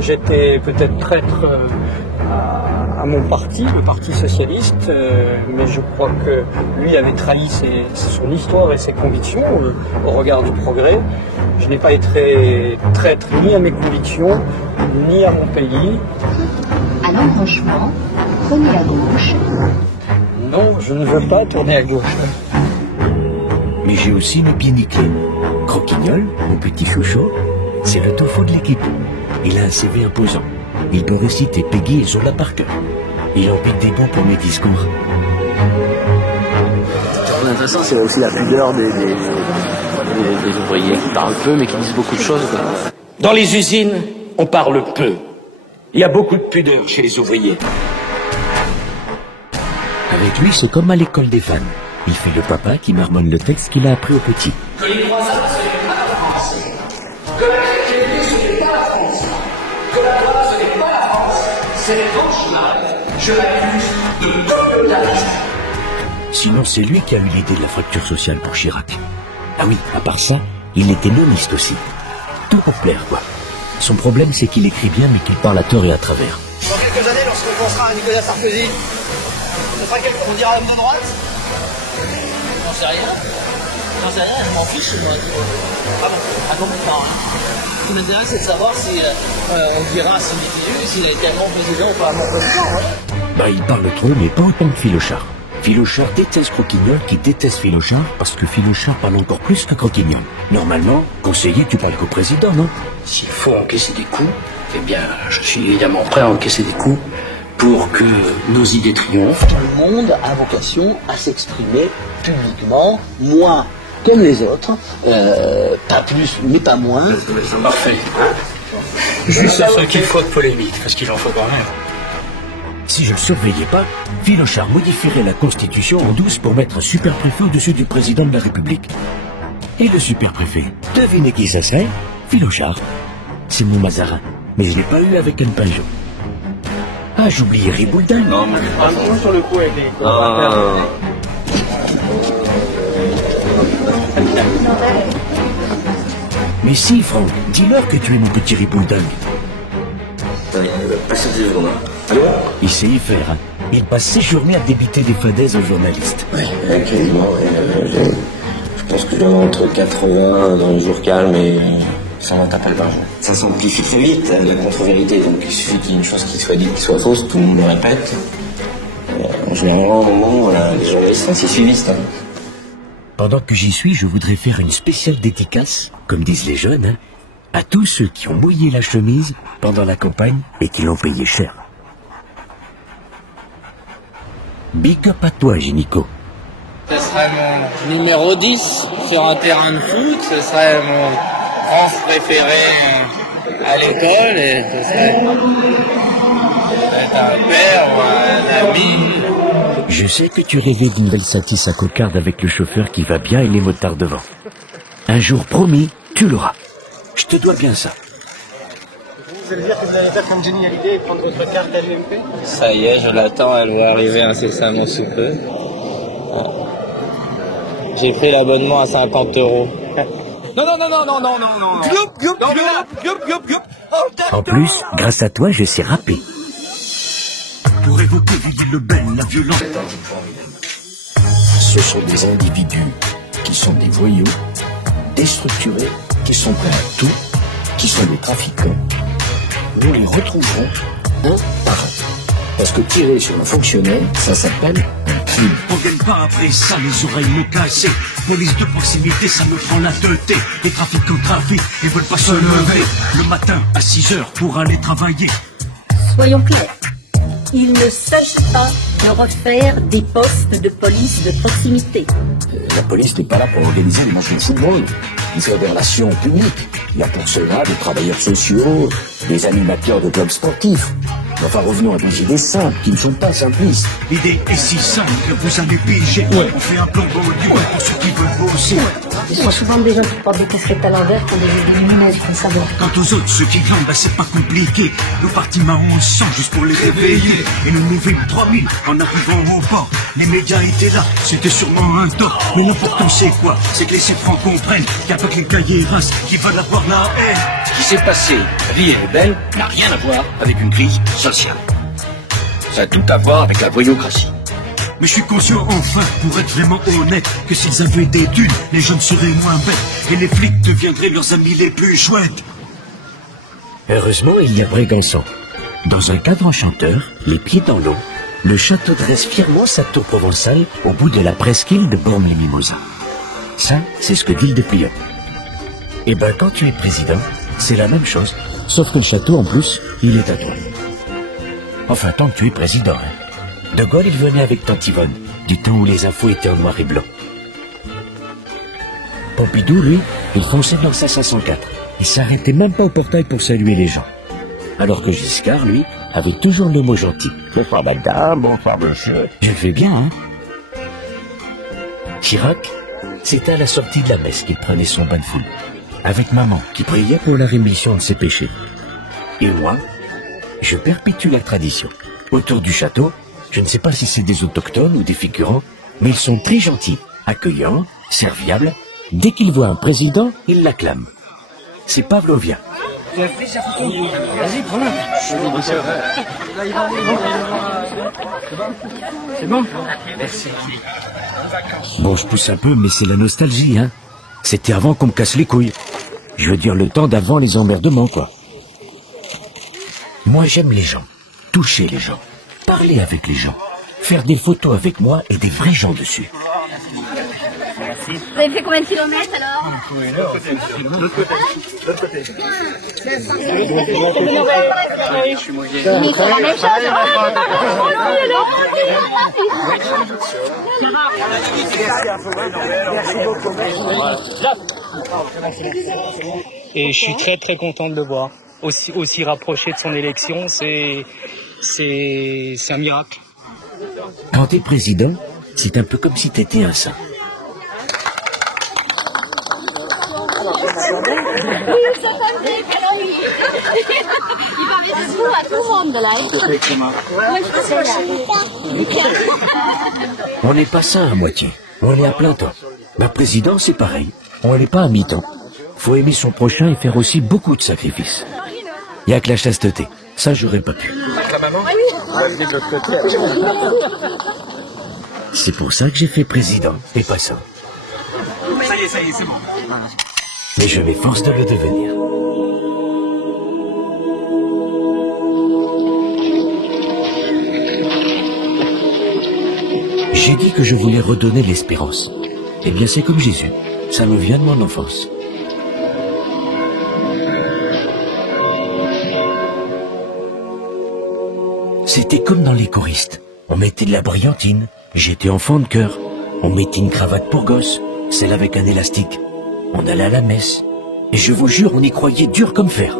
J'étais peut-être traître à mon parti, le Parti Socialiste, mais je crois que lui avait trahi son histoire et ses convictions au regard du progrès. Je n'ai pas été traître ni à mes convictions, ni à mon pays. À l'embranchement, prenez à gauche. Non, je ne veux pas tourner à gauche. Mais j'ai aussi le pied nickelé. Croquignol, mon petit chouchou, c'est le tofu de l'équipe. Il a un CV imposant. Il peut réciter Peggy et Zola par cœur. Il en pique des bons pour mes discours. De toute façon, c'est aussi la pudeur des ouvriers qui parlent peu mais qui disent beaucoup de choses. Quoi. Dans les usines, on parle peu. Il y a beaucoup de pudeur chez les ouvriers. Avec lui, c'est comme à l'école des fans. Il fait le papa qui marmonne le texte qu'il a appris au petit. Que les croisades, ce n'est pas la France. Que la chrétienté, ce n'est pas la France. Que la droite, ce n'est pas la France. C'est les franchements. Je l'accuse de communautarisme. Sinon, c'est lui qui a eu l'idée de la fracture sociale pour Chirac. Ah oui, à part ça, il était noniste aussi. Tout pour plaire, quoi. Son problème, c'est qu'il écrit bien, mais qu'il parle à tort et à travers. Dans quelques années, lorsqu'on pensera à Nicolas Sarkozy, ce sera quelqu'un qu'on dira l'homme de droite. J'en sais rien. J'en sais rien, je m'en fiche, moi. Ah bon, à complètement, hein. Ce qui m'intéresse, c'est de savoir si on dira s'il est élu, s'il a été un bon président ou pas un bon président, ouais. Bah, il parle trop, mais pas autant que Filochard. Filochard déteste Croquignol, qui déteste Filochard, parce que Filochard parle encore plus que Croquignol. Normalement, conseiller, tu parles qu'au président, non? S'il faut encaisser des coups, eh bien, je suis évidemment prêt à encaisser des coups pour que nos idées triomphent. Le monde a vocation à s'exprimer publiquement. Moi, comme les autres, pas plus, mais pas moins. Parfait. Juste ce qu'il faut de polémique, parce qu'il en faut quand même. Si je ne surveillais pas, Filochard modifierait la Constitution en douce pour mettre un super-préfet au-dessus du président de la République. Et le super-préfet, devinez qui ça serait? Filochard. C'est mon Mazarin, mais je ne l'ai pas eu avec un pinjon. Ah, j'oubliais Ribouldan. Non, mais pas sur le coup avec les... Mais si, Franck, dis-leur que tu es mon petit Ribouldan. Passez 2 secondes. Il sait y faire, hein. Il passe ses journées à débiter des fadaises aux journalistes. Oui, quasiment, je pense que je dois avoir entre 80 dans les jours calmes et 120 appels par jour. Ça s'amplifie très vite, la contre-vérité, donc il suffit qu'il y ait une chose qui soit dite qui soit fausse, tout le monde le répète. En général, au moment, les journalistes sont assez suivistes. Pendant que j'y suis, je voudrais faire une spéciale dédicace, comme disent les jeunes, hein, à tous ceux qui ont mouillé la chemise pendant la campagne et qui l'ont payé cher. Big up à toi, Génico. Ce serait mon numéro 10 sur un terrain de foot, ce serait mon prof préféré à l'école, et ce serait un père ou un ami. Je sais que tu rêvais d'une belle satis à cocarde avec le chauffeur qui va bien et les motards devant. Un jour promis, tu l'auras. Je te dois bien ça. Vous allez dire que vous allez faire comme Jenny Hallyday et prendre votre carte à l'UMP? Ça y est, je l'attends, elle va arriver incessamment sous peu. J'ai pris l'abonnement à 50 €. Non. En plus, grâce à toi, je sais rapper. Pour évoquer Villy Le Pen, la violence. Ce sont des individus qui sont des voyous, déstructurés, qui sont prêts à tout, qui sont des trafiquants. Nous les retrouverons un par un. Parce que tirer sur un fonctionnaire, ça s'appelle un crime. On gagne pas après ça, les oreilles m'ont cassé. Police de proximité, ça me prend la tête. Les trafiquants trafiquent, ils veulent pas se lever. Le matin, à 6 h pour aller travailler. Soyons clairs. Il ne s'agit pas de refaire des postes de police de proximité. La police n'est pas là pour organiser les matchs de football. Ils ont des relations publiques. Il y a pour cela des travailleurs sociaux, des animateurs de clubs sportifs. Enfin, revenons à des idées simples, qui ne sont pas simplistes. L'idée est si simple que vous allez piger. On fait un plan pour ceux qui veulent bosser. Ce sont souvent des gens qui portent des casquettes à l'envers pour des idées lumineuses, il faut savoir. Quant aux autres, ceux qui glandent, c'est pas compliqué. Nos partis marrons, on sent juste pour les réveiller. Et nous lever 3000 en arrivant au port. Les médias étaient là, c'était sûrement un tort. Mais l'important c'est quoi? C'est que les Francs comprennent qu'avec les cahiers races qui veulent avoir la haine. Ce qui s'est passé, Vie est belle, n'a rien à voir avec une crise sociale. Ça a tout à voir avec la voyoucratie. Mais je suis conscient enfin, pour être vraiment honnête, que s'ils avaient des thunes, les jeunes seraient moins bêtes. Et les flics deviendraient leurs amis les plus chouettes. Heureusement, il y a Brégançon. Dans un cadre enchanteur, les pieds dans l'eau, le château dresse fièrement sa tour provençale au bout de la presqu'île de Bormes-les-Mimosas. Ça, c'est ce que dit le dépliant. Et ben, quand tu es président, c'est la même chose, sauf que le château, en plus, il est à toi. Enfin, tant que tu es président, hein. De Gaulle, il venait avec Tante Yvonne, du temps où les infos étaient en noir et blanc. Pompidou, lui, il fonçait dans le 504. Il s'arrêtait même pas au portail pour saluer les gens. Alors que Giscard, lui, avait toujours le mot gentil. Bonsoir madame, bonsoir monsieur. Je le fais bien, hein. Chirac, c'était à la sortie de la messe qu'il prenait son bain de foule, avec maman qui priait pour la rémission de ses péchés. Et moi, je perpétue la tradition. Autour du château, je ne sais pas si c'est des autochtones ou des figurants, mais ils sont très gentils, accueillants, serviables. Dès qu'ils voient un président, ils l'acclament. C'est pavlovien. Vas-y, prends-le. C'est bon? Merci. Bon, je pousse un peu, mais c'est la nostalgie, hein. C'était avant qu'on me casse les couilles. Je veux dire le temps d'avant les emmerdements, quoi. Moi, j'aime les gens. Toucher les gens. Parler avec les gens. Faire des photos avec moi et des vrais gens dessus. Merci. Vous avez fait combien de kilomètres alors? L'autre côté. L'autre côté. L'autre côté. Oui, je suis mouillé. Mais c'est la même chose. Et je suis très très content de le voir. Aussi rapproché de son élection, c'est un miracle. Quand t'es président, c'est un peu comme si t'étais un saint. Oui, ça fait des calories. Il va avec vous à tout le monde là. On n'est pas saint à moitié, on est à plein temps. Ma président, c'est pareil, on n'est pas à mi-temps. Faut aimer son prochain et faire aussi beaucoup de sacrifices. Il n'y a que la chasteté, ça j'aurais pas pu. La maman? C'est pour ça que j'ai fait président, et pas ça. Ça y est, c'est bon. Mais je m'efforce de le devenir. J'ai dit que je voulais redonner l'espérance. Eh bien, c'est comme Jésus. Ça me vient de mon enfance. C'était comme dans les choristes. On mettait de la brillantine. J'étais enfant de chœur. On mettait une cravate pour gosse, celle avec un élastique. On allait à la messe. Et je vous jure, on y croyait dur comme fer.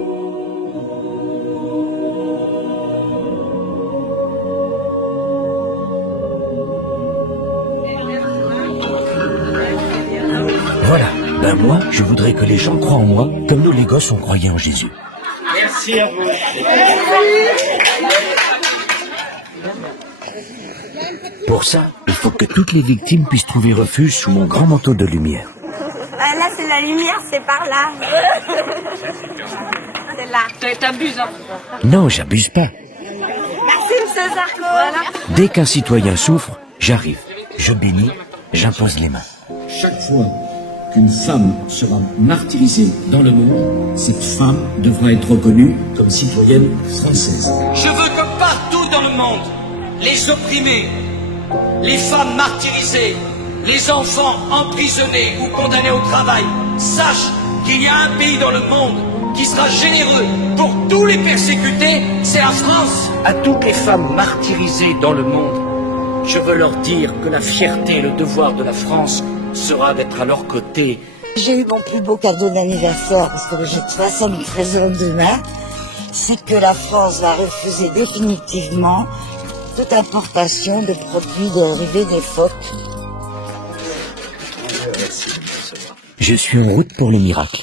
Voilà. Ben moi, je voudrais que les gens croient en moi, comme nous les gosses, on croyait en Jésus. Merci à vous. Pour ça, il faut que toutes les victimes puissent trouver refuge sous mon grand manteau de lumière. Là, c'est la lumière, c'est par là. C'est là. T'abuses, hein? Non, j'abuse pas. Merci, M. Sarko. Voilà. Dès qu'un citoyen souffre, j'arrive. Je bénis, j'impose les mains. Chaque fois qu'une femme sera martyrisée dans le monde, cette femme devra être reconnue comme citoyenne française. Je veux que partout dans le monde, les opprimés, les femmes martyrisées, les enfants emprisonnés ou condamnés au travail sachent qu'il y a un pays dans le monde qui sera généreux pour tous les persécutés, c'est la France. À toutes les femmes martyrisées dans le monde, je veux leur dire que la fierté et le devoir de la France sera d'être à leur côté. J'ai eu mon plus beau cadeau d'anniversaire, parce que j'ai 73 ans demain, c'est que la France va refuser définitivement toute importation de produits dérivés des phoques. Je suis en route pour le miracle.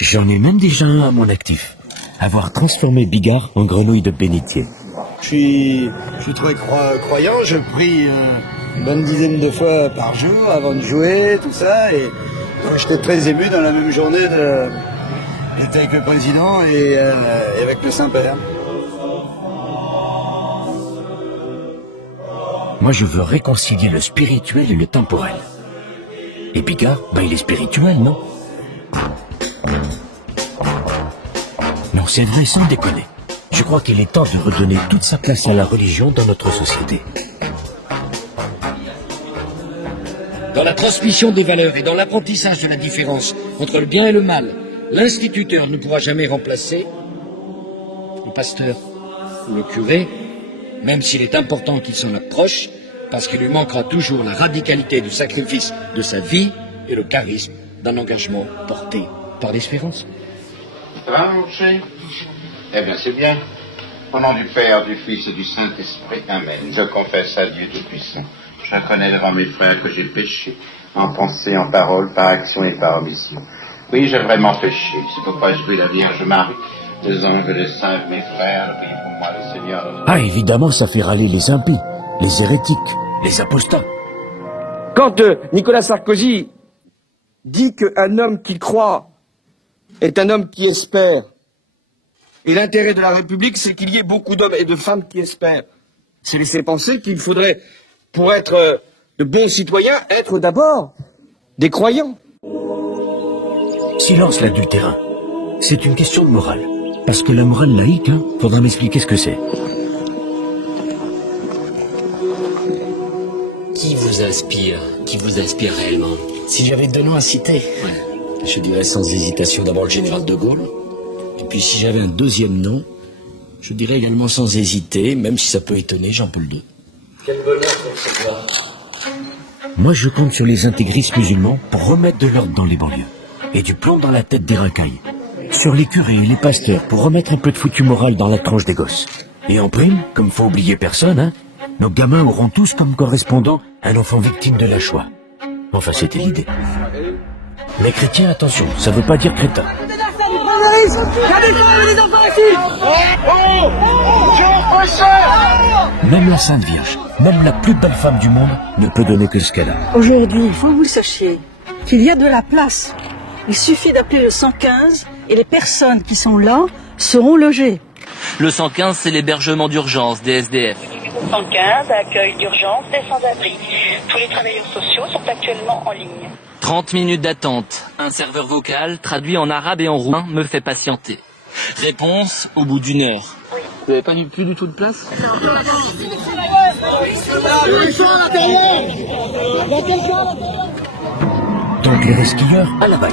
J'en ai même déjà un à mon actif. Avoir transformé Bigard en grenouille de bénitier. Je suis très croyant, je prie une bonne dizaine de fois par jour avant de jouer, tout ça. Et j'étais très ému dans la même journée d'être avec le président et avec le Saint-Père. Moi, je veux réconcilier le spirituel et le temporel. Et Bigard, ben il est spirituel, non? Non, c'est vrai, sans déconner. Je crois qu'il est temps de redonner toute sa place à la religion dans notre société. Dans la transmission des valeurs et dans l'apprentissage de la différence entre le bien et le mal, l'instituteur ne pourra jamais remplacer le pasteur ou le curé, même s'il est important qu'il s'en approche, parce qu'il lui manquera toujours la radicalité du sacrifice de sa vie et le charisme d'un engagement porté par l'espérance. Ça va, mon cher? Eh bien, c'est bien. Au nom du Père, du Fils et du Saint-Esprit, Amen. Je confesse à Dieu Tout-Puissant. Je reconnais devant mes frères que j'ai péché, en pensée, en parole, par action et par omission. Oui, j'ai vraiment péché. C'est pourquoi je prie la Vierge Marie, les anges et les saints, mes frères, priez pour moi, le Seigneur. Ah, évidemment, ça fait râler les impies, les hérétiques, les apostats. Quand Nicolas Sarkozy dit qu'un homme qui croit est un homme qui espère, et l'intérêt de la République, c'est qu'il y ait beaucoup d'hommes et de femmes qui espèrent, c'est laisser penser qu'il faudrait, pour être de bons citoyens, être d'abord des croyants. Silence l'adultérin. C'est une question de morale. Parce que la morale laïque, faudra m'expliquer ce que c'est. Qui vous a inspire réellement? Si j'avais deux noms à citer, je dirais sans hésitation d'abord le général de Gaulle. Et puis si j'avais un deuxième nom, je dirais également sans hésiter, même si ça peut étonner, Jean-Paul II. Quel bonheur pour ce soir. Moi, je compte sur les intégristes musulmans pour remettre de l'ordre dans les banlieues et du plomb dans la tête des racailles. Sur les curés et les pasteurs pour remettre un peu de foutu moral dans la tranche des gosses. Et en prime, comme faut oublier personne, hein, nos gamins auront tous comme correspondant un enfant victime de la Shoah. Enfin, c'était l'idée. Mais chrétien, attention, ça veut pas dire crétin. Même la Sainte Vierge, même la plus belle femme du monde ne peut donner que ce qu'elle a. Aujourd'hui, il faut que vous le sachiez, qu'il y a de la place. Il suffit d'appeler le 115 et les personnes qui sont là seront logées. Le 115, c'est l'hébergement d'urgence des SDF. 115, accueil d'urgence des sans-abri. Tous les travailleurs sociaux sont actuellement en ligne. 30 minutes d'attente. Un serveur vocal, traduit en arabe et en roumain, me fait patienter. Réponse au bout d'une heure. Vous n'avez pas plus du tout de place? Donc les resquilleurs à la bague.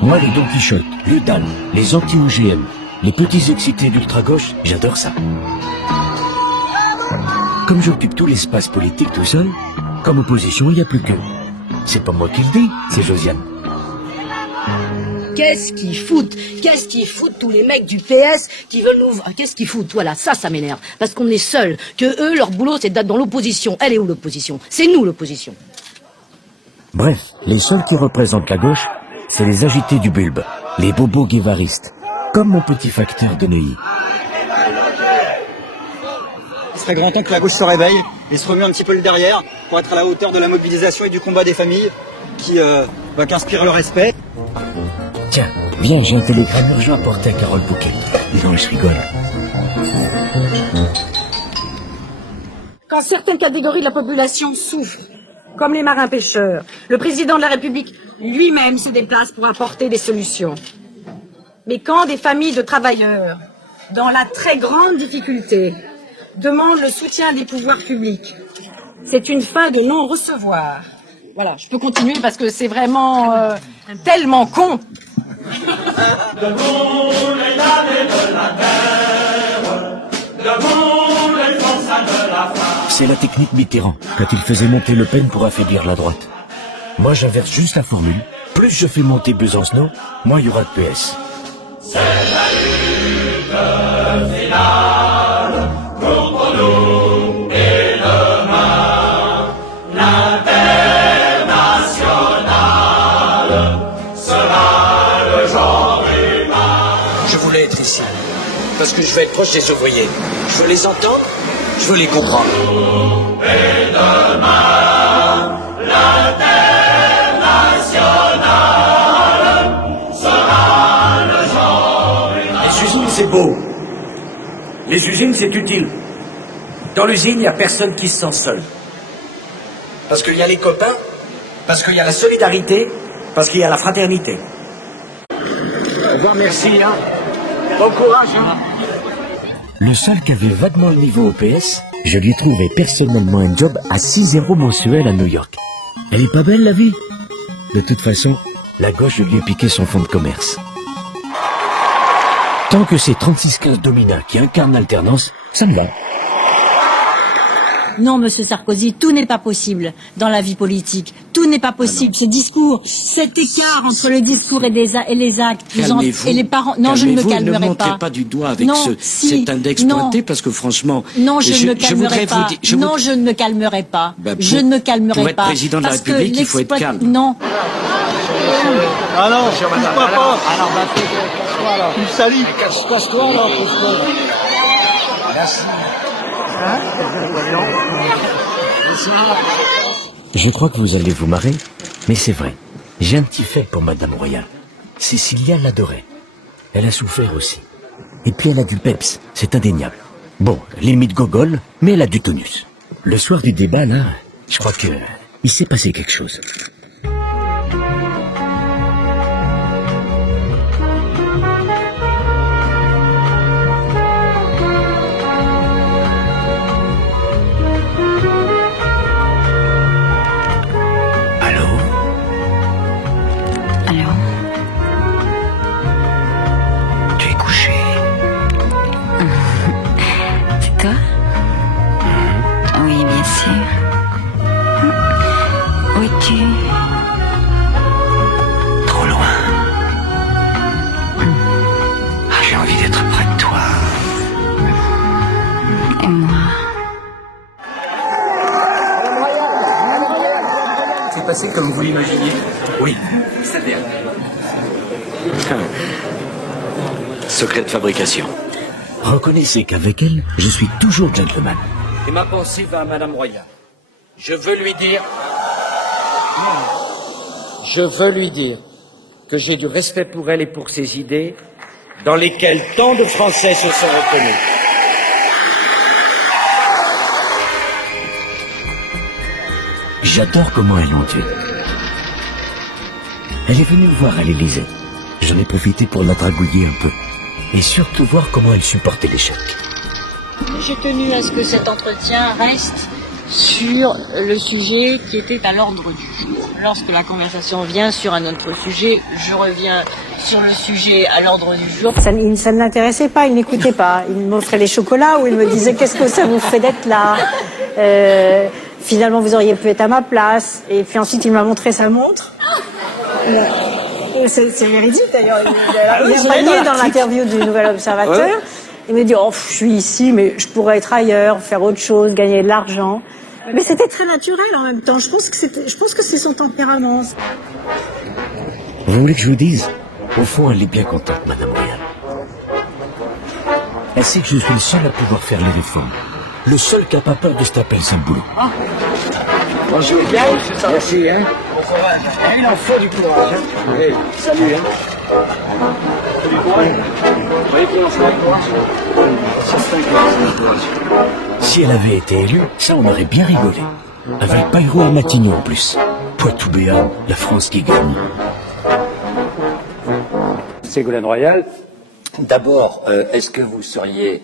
Moi, les Don Quichotte, les Dan, les anti-OGM, les petits excités d'ultra-gauche, j'adore ça. Comme j'occupe tout l'espace politique tout seul, comme opposition, il n'y a plus que. C'est pas moi qui le dis, c'est Josiane. Qu'est-ce qu'ils foutent tous les mecs du PS qui veulent nous... Qu'est-ce qu'ils foutent? Voilà, ça m'énerve. Parce qu'on est seuls. Que eux, leur boulot, c'est d'être dans l'opposition. Elle est où l'opposition? C'est nous l'opposition. Bref, les seuls qui représentent la gauche, c'est les agités du bulbe, les bobos guévaristes, comme mon petit facteur de Neuilly. Il serait grand temps que la gauche se réveille et se remue un petit peu le derrière pour être à la hauteur de la mobilisation et du combat des familles qui inspirent le respect. Tiens, viens, j'ai un télégramme urgent à porter à Carole Bouquet. Dis donc, je rigole. Quand certaines catégories de la population souffrent, comme les marins-pêcheurs, le président de la République lui-même se déplace pour apporter des solutions. Mais quand des familles de travailleurs, dans la très grande difficulté, demandent le soutien des pouvoirs publics, c'est une fin de non-recevoir. Voilà, je peux continuer parce que c'est vraiment tellement con. Debout les damnés de la terre, debout les forçats de la faim. C'est la technique Mitterrand, quand il faisait monter Le Pen pour affaiblir la droite. Moi, j'inverse juste la formule. Plus je fais monter Besancenot, moins il y aura de PS. C'est la lutte finale contre nous et demain. L'international sera le genre humain. Je voulais être ici, parce que je veux être proche des ouvriers. Je veux les entendre, je veux les comprendre. Et demain, l'international sera le genre humain. Les usines, c'est beau. Les usines, c'est utile. Dans l'usine, il n'y a personne qui se sent seul. Parce qu'il y a les copains, parce qu'il y a la solidarité, parce qu'il y a la fraternité. Au revoir, merci. Hein. Bon courage. Hein. Le seul qui avait vaguement le niveau au PS, je lui ai trouvé personnellement un job à 6 € mensuel à New York. Elle est pas belle, la vie? De toute façon, la gauche lui a piqué son fonds de commerce. Tant que c'est 36-15 Domina qui incarne l'alternance, ça me va. Non, monsieur Sarkozy, tout n'est pas possible dans la vie politique. Tout n'est pas possible. Ces discours, cet écart entre le discours et les actes, et les parents. Non, je ne me calmerai pas. Ne montrez pas du doigt avec non, cet index pointé, parce que franchement, non, je ne me calmerai pas. Non, je ne me calmerai pas. Je ne me calmerai pas. Pour être président de la République, il faut être calme. Non. Ah non, pourquoi pas? Alors, casse-toi là. Tu salis. Casse-toi là, pousse-toi. Merci. Je crois que vous allez vous marrer, mais c'est vrai. J'ai un petit fait pour Madame Royale. Cécilia l'adorait. Elle a souffert aussi. Et puis elle a du peps, c'est indéniable. Bon, limite gogol, mais elle a du tonus. Le soir du débat, là, je crois que il s'est passé quelque chose. tu trop loin. Ah, j'ai envie d'être près de toi. Et moi? C'est passé comme vous l'imaginez? Oui. C'est bien. Secret de fabrication. Reconnaissez qu'avec elle, je suis toujours gentleman. Et ma pensée va à Madame Royale. Je veux lui dire que j'ai du respect pour elle et pour ses idées, dans lesquelles tant de Français se sont reconnus. J'adore comment elle l'ont tué. Elle est venue me voir à l'Élysée. J'en ai profité pour la dragouiller un peu. Et surtout voir comment elle supportait l'échec. J'ai tenu à ce que cet entretien reste sur le sujet qui était à l'ordre du jour. Lorsque la conversation vient sur un autre sujet, je reviens sur le sujet à l'ordre du jour. Ça ne l'intéressait pas, il n'écoutait pas. Il m'offrait les chocolats ou il me disait qu'est-ce que ça vous fait d'être là, finalement vous auriez pu être à ma place. Et puis ensuite il m'a montré sa montre. C'est véridique d'ailleurs. Il a payé dans l'interview du Nouvel Observateur. Ouais. Il me dit oh, je suis ici mais je pourrais être ailleurs, faire autre chose, gagner de l'argent. Mais c'était très naturel en même temps. Je pense que c'est son tempérament. Vous voulez que je vous dise? Au fond, elle est bien contente, Madame Royale. Elle sait que je suis le seul à pouvoir faire les réformes. Le seul qui n'a pas peur de se taper le boulot. Ah. Bonjour, bien, c'est ça. Merci, hein. Bon courage. Il en faut du courage. Hein. Oui. Salut, hein. Du courage. Vous voyez qu'il en faut du courage. Certain qu'il en faut du courage. Si elle avait été élue, ça on aurait bien rigolé. Avec Bayrou à Matignon en plus. Poitou-Béarn, la France qui gagne. Ségolène Royal, d'abord, est-ce que vous seriez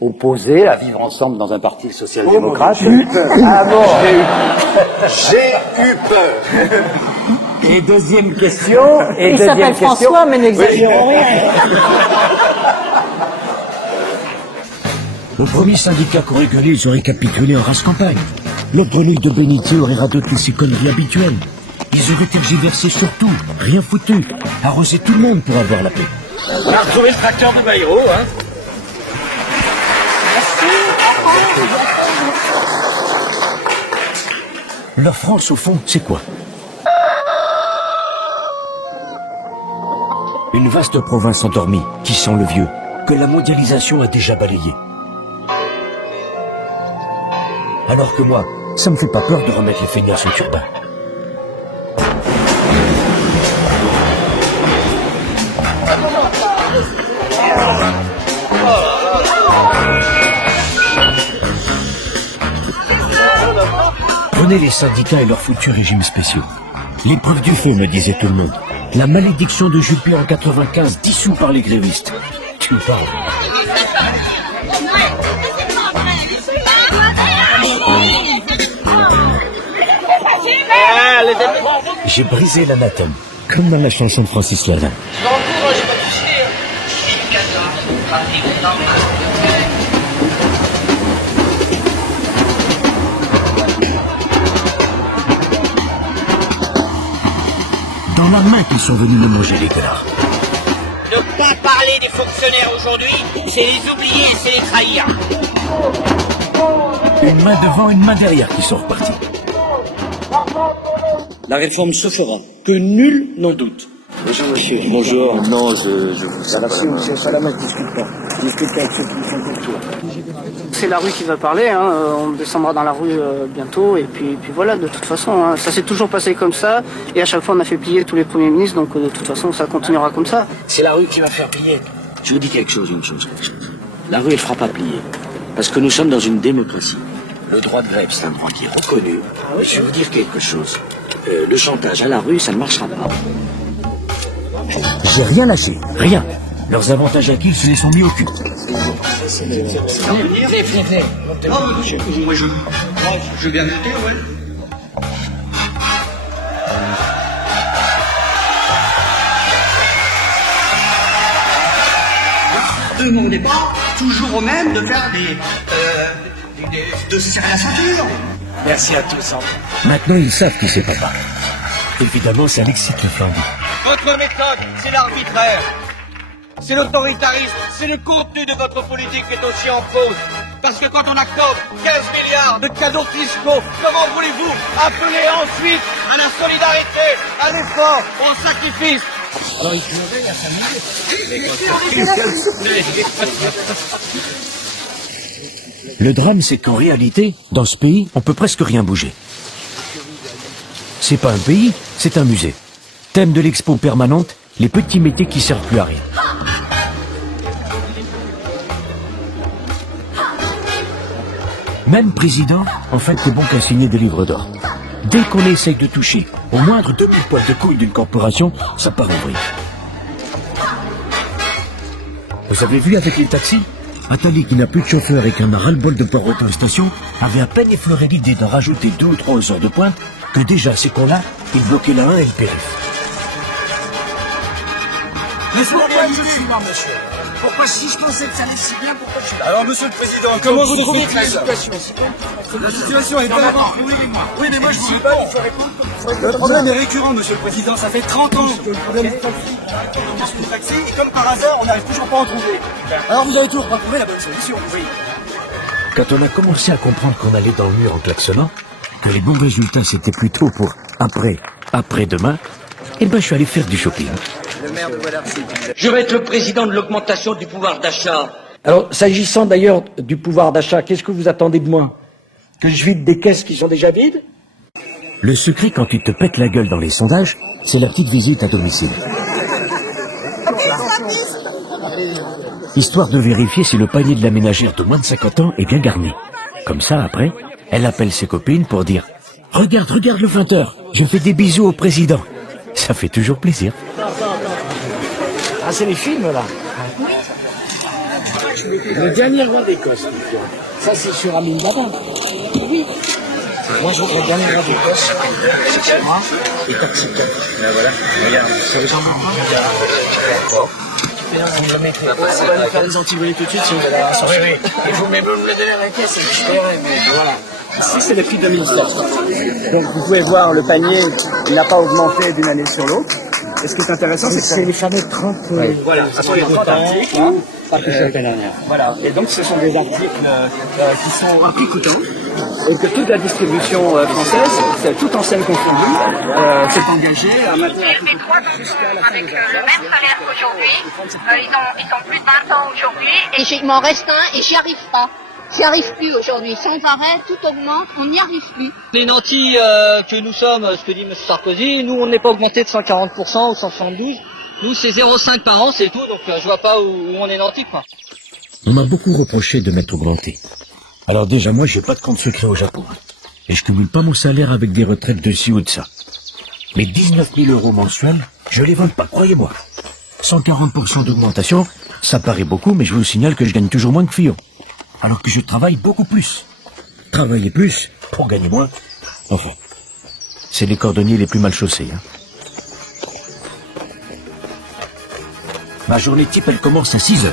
opposé à vivre ensemble dans un parti social-démocrate? J'ai eu peur. Ah bon? J'ai eu peur. Et deuxième question. Il s'appelle François, mais n'exagérons rien. Au premier syndicat qu'aurait gueulé, ils auraient capitulé en race campagne. L'autre grenouille de Bénitier aurait radoté ses conneries habituelles. Ils auraient tergiversé sur tout, rien foutu, arrosé tout le monde pour avoir la paix. On a retrouvé le tracteur de Bayrou, hein. Leur France, au fond, c'est quoi? Une vaste province endormie, qui sent le vieux, que la mondialisation a déjà balayé. Alors que moi, ça me fait pas peur de remettre les feignasses au turbin. Prenez les syndicats et leurs foutus régimes spéciaux. L'épreuve du feu, me disait tout le monde. La malédiction de Juppé en 95, dissous par les grévistes. Tu me parles. J'ai brisé l'anathème, comme dans la chanson de Francis Lalanne. Dans la main qu'ils sont venus me manger les gars. Ne pas parler des fonctionnaires aujourd'hui, c'est les oublier et c'est les trahir. Une main devant, une main derrière qui sont repartis. La réforme se fera, que nul n'en doute. Bonjour monsieur. Bonjour. Non, je vous sais pas. Monsieur Salama, discute pas. Discute avec ceux qui font pour toi. C'est la rue qui va parler, hein. On descendra dans la rue bientôt et puis voilà, de toute façon, hein. Ça s'est toujours passé comme ça et à chaque fois on a fait plier tous les premiers ministres, donc de toute façon ça continuera comme ça. C'est la rue qui va faire plier. Je vous dis quelque chose. La rue elle fera pas plier, parce que nous sommes dans une démocratie. Le droit de grève c'est un droit qui est reconnu. Et je vais vous dire quelque chose. Le chantage à la rue ça ne marchera pas. J'ai rien lâché, rien. Leurs avantages acquis, je les sont mis au cul. Venez. Moi je viens de dire, ouais. Mon départ, toujours au même de faire de se serrer la ceinture. Merci à tous. Maintenant, ils savent qui c'est papa. Évidemment, ça l'excite le flambeau. Votre méthode, c'est l'arbitraire. C'est l'autoritarisme. C'est le contenu de votre politique qui est aussi en cause. Parce que quand on accorde 15 milliards de cadeaux fiscaux, comment voulez-vous appeler ensuite à la solidarité, à l'effort, au sacrifice? Alors, il se levait il y a 5 minutes. Le drame, c'est qu'en réalité, dans ce pays, on peut presque rien bouger. C'est pas un pays, c'est un musée. Thème de l'expo permanente, les petits métiers qui servent plus à rien. Même président, en fait, c'est bon qu'à signer des livres d'or. Dès qu'on essaye de toucher au moindre demi-poil de couille d'une corporation, ça part en vrille. Vous avez vu avec les taxis? Attali, qui n'a plus de chauffeur et qui en a ras-le-bol de pas retourner station, avait à peine effleuré l'idée d'en rajouter 2 ou 3 heures de pointe, que déjà, ces cons-là, ils bloquaient la 1 et le périph'. Mais pourquoi je suis là, monsieur? Pourquoi, si je pensais que ça allait si bien, pourquoi je suis là? Alors, monsieur le Président, comment vous trouvez la situation? La situation est pas... Oui, mais moi, je ne veux pas vous faire répondre. Le problème est récurrent, monsieur le Président. Ça fait 30 ans que le problème est taxi. Et comme par hasard, on n'arrive toujours pas à en trouver. Alors, vous avez toujours pas trouvé la bonne solution, oui. Quand on a commencé à comprendre qu'on allait dans le mur en klaxonnant, que les bons résultats c'était plutôt pour après-demain, eh ben je suis allé faire du shopping. Le maire de Bois-d'Arcy. Je vais être le président de l'augmentation du pouvoir d'achat. Alors, s'agissant d'ailleurs du pouvoir d'achat, qu'est-ce que vous attendez de moi? Que je vide des caisses qui sont déjà vides? Le secret quand tu te pètes la gueule dans les sondages, c'est la petite visite à domicile. Histoire de vérifier si le panier de la ménagère de moins de 50 ans est bien garni. Comme ça, après, elle appelle ses copines pour dire « Regarde le 20h, je fais des bisous au président ». Ça fait toujours plaisir. Ah, c'est les films, là. Le dernier roi d'Écosse. Ça, c'est sur Amin Baba. Oui. Moi, je voudrais le dernier roi d'Écosse. C'est moi et Taxi 4. Ben voilà, regarde. Ça vous en manque pas? On va faire les antivolés tout de suite si vous allez à la sortie. Oui. Et vous me le donnez à la caisse et je paierai. Voilà. Ici, c'est le prix 2007. Donc, vous pouvez voir, le panier, il n'a pas augmenté d'une année sur l'autre. Et ce qui est intéressant, c'est que c'est les fameux 30... Voilà, ce sont les 30 articles. Pas que l'année dernière. Voilà, et donc ce sont des articles qui sont à prix coûtant. Et que toute la distribution française, c'est toute enseigne confondue, s'est engagée à maintenir... J'ai fait 3 enfants avec le même salaire qu'aujourd'hui. Ils ont plus de 20 ans aujourd'hui. Et il m'en reste un et j'y arrive pas. J'y arrive plus aujourd'hui. Sans arrêt, tout augmente, on n'y arrive plus. Les nantis que nous sommes, ce que dit M. Sarkozy, nous on n'est pas augmenté de 140% ou 172%. Nous c'est 0,5 par an, c'est tout, donc je vois pas où on est nantis, quoi. On m'a beaucoup reproché de m'être augmenté. Alors déjà, moi, j'ai pas de compte secret au Japon. Et je cumule pas mon salaire avec des retraites de ci ou de ça. Mais 19 000 € mensuels, je les vole pas, croyez-moi. 140% d'augmentation, ça paraît beaucoup, mais je vous signale que je gagne toujours moins que Fillon. Alors que je travaille beaucoup plus. Travailler plus pour gagner moins. Enfin, c'est les cordonniers les plus mal chaussés. Hein. Ma journée type, elle commence à 6 heures.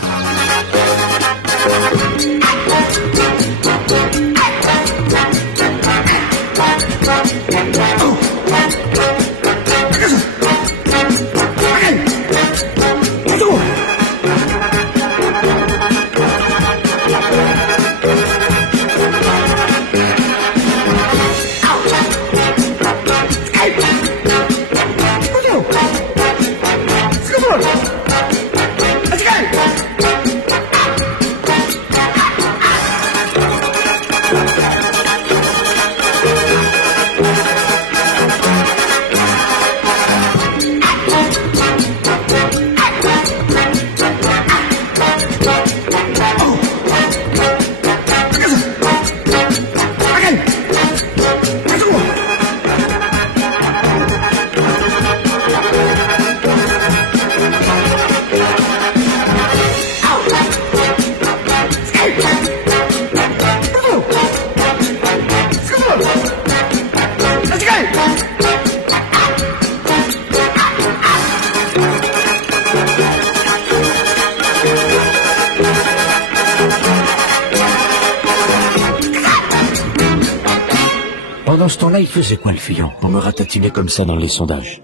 ce temps-là, il faisait quoi le Fillon pour me ratatiner comme ça dans les sondages?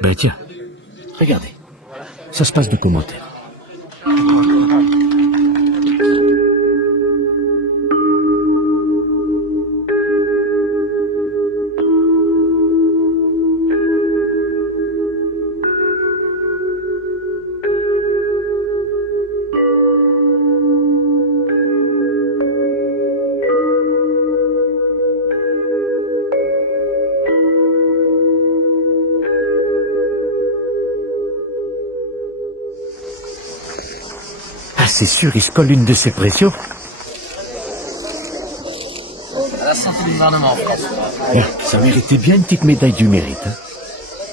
Ben tiens, regardez. Ça se passe de commentaires. C'est sûr, il se colle une de ses pressions. Ah, c'est le gouvernement en France. Ça méritait bien une petite médaille du mérite. Hein.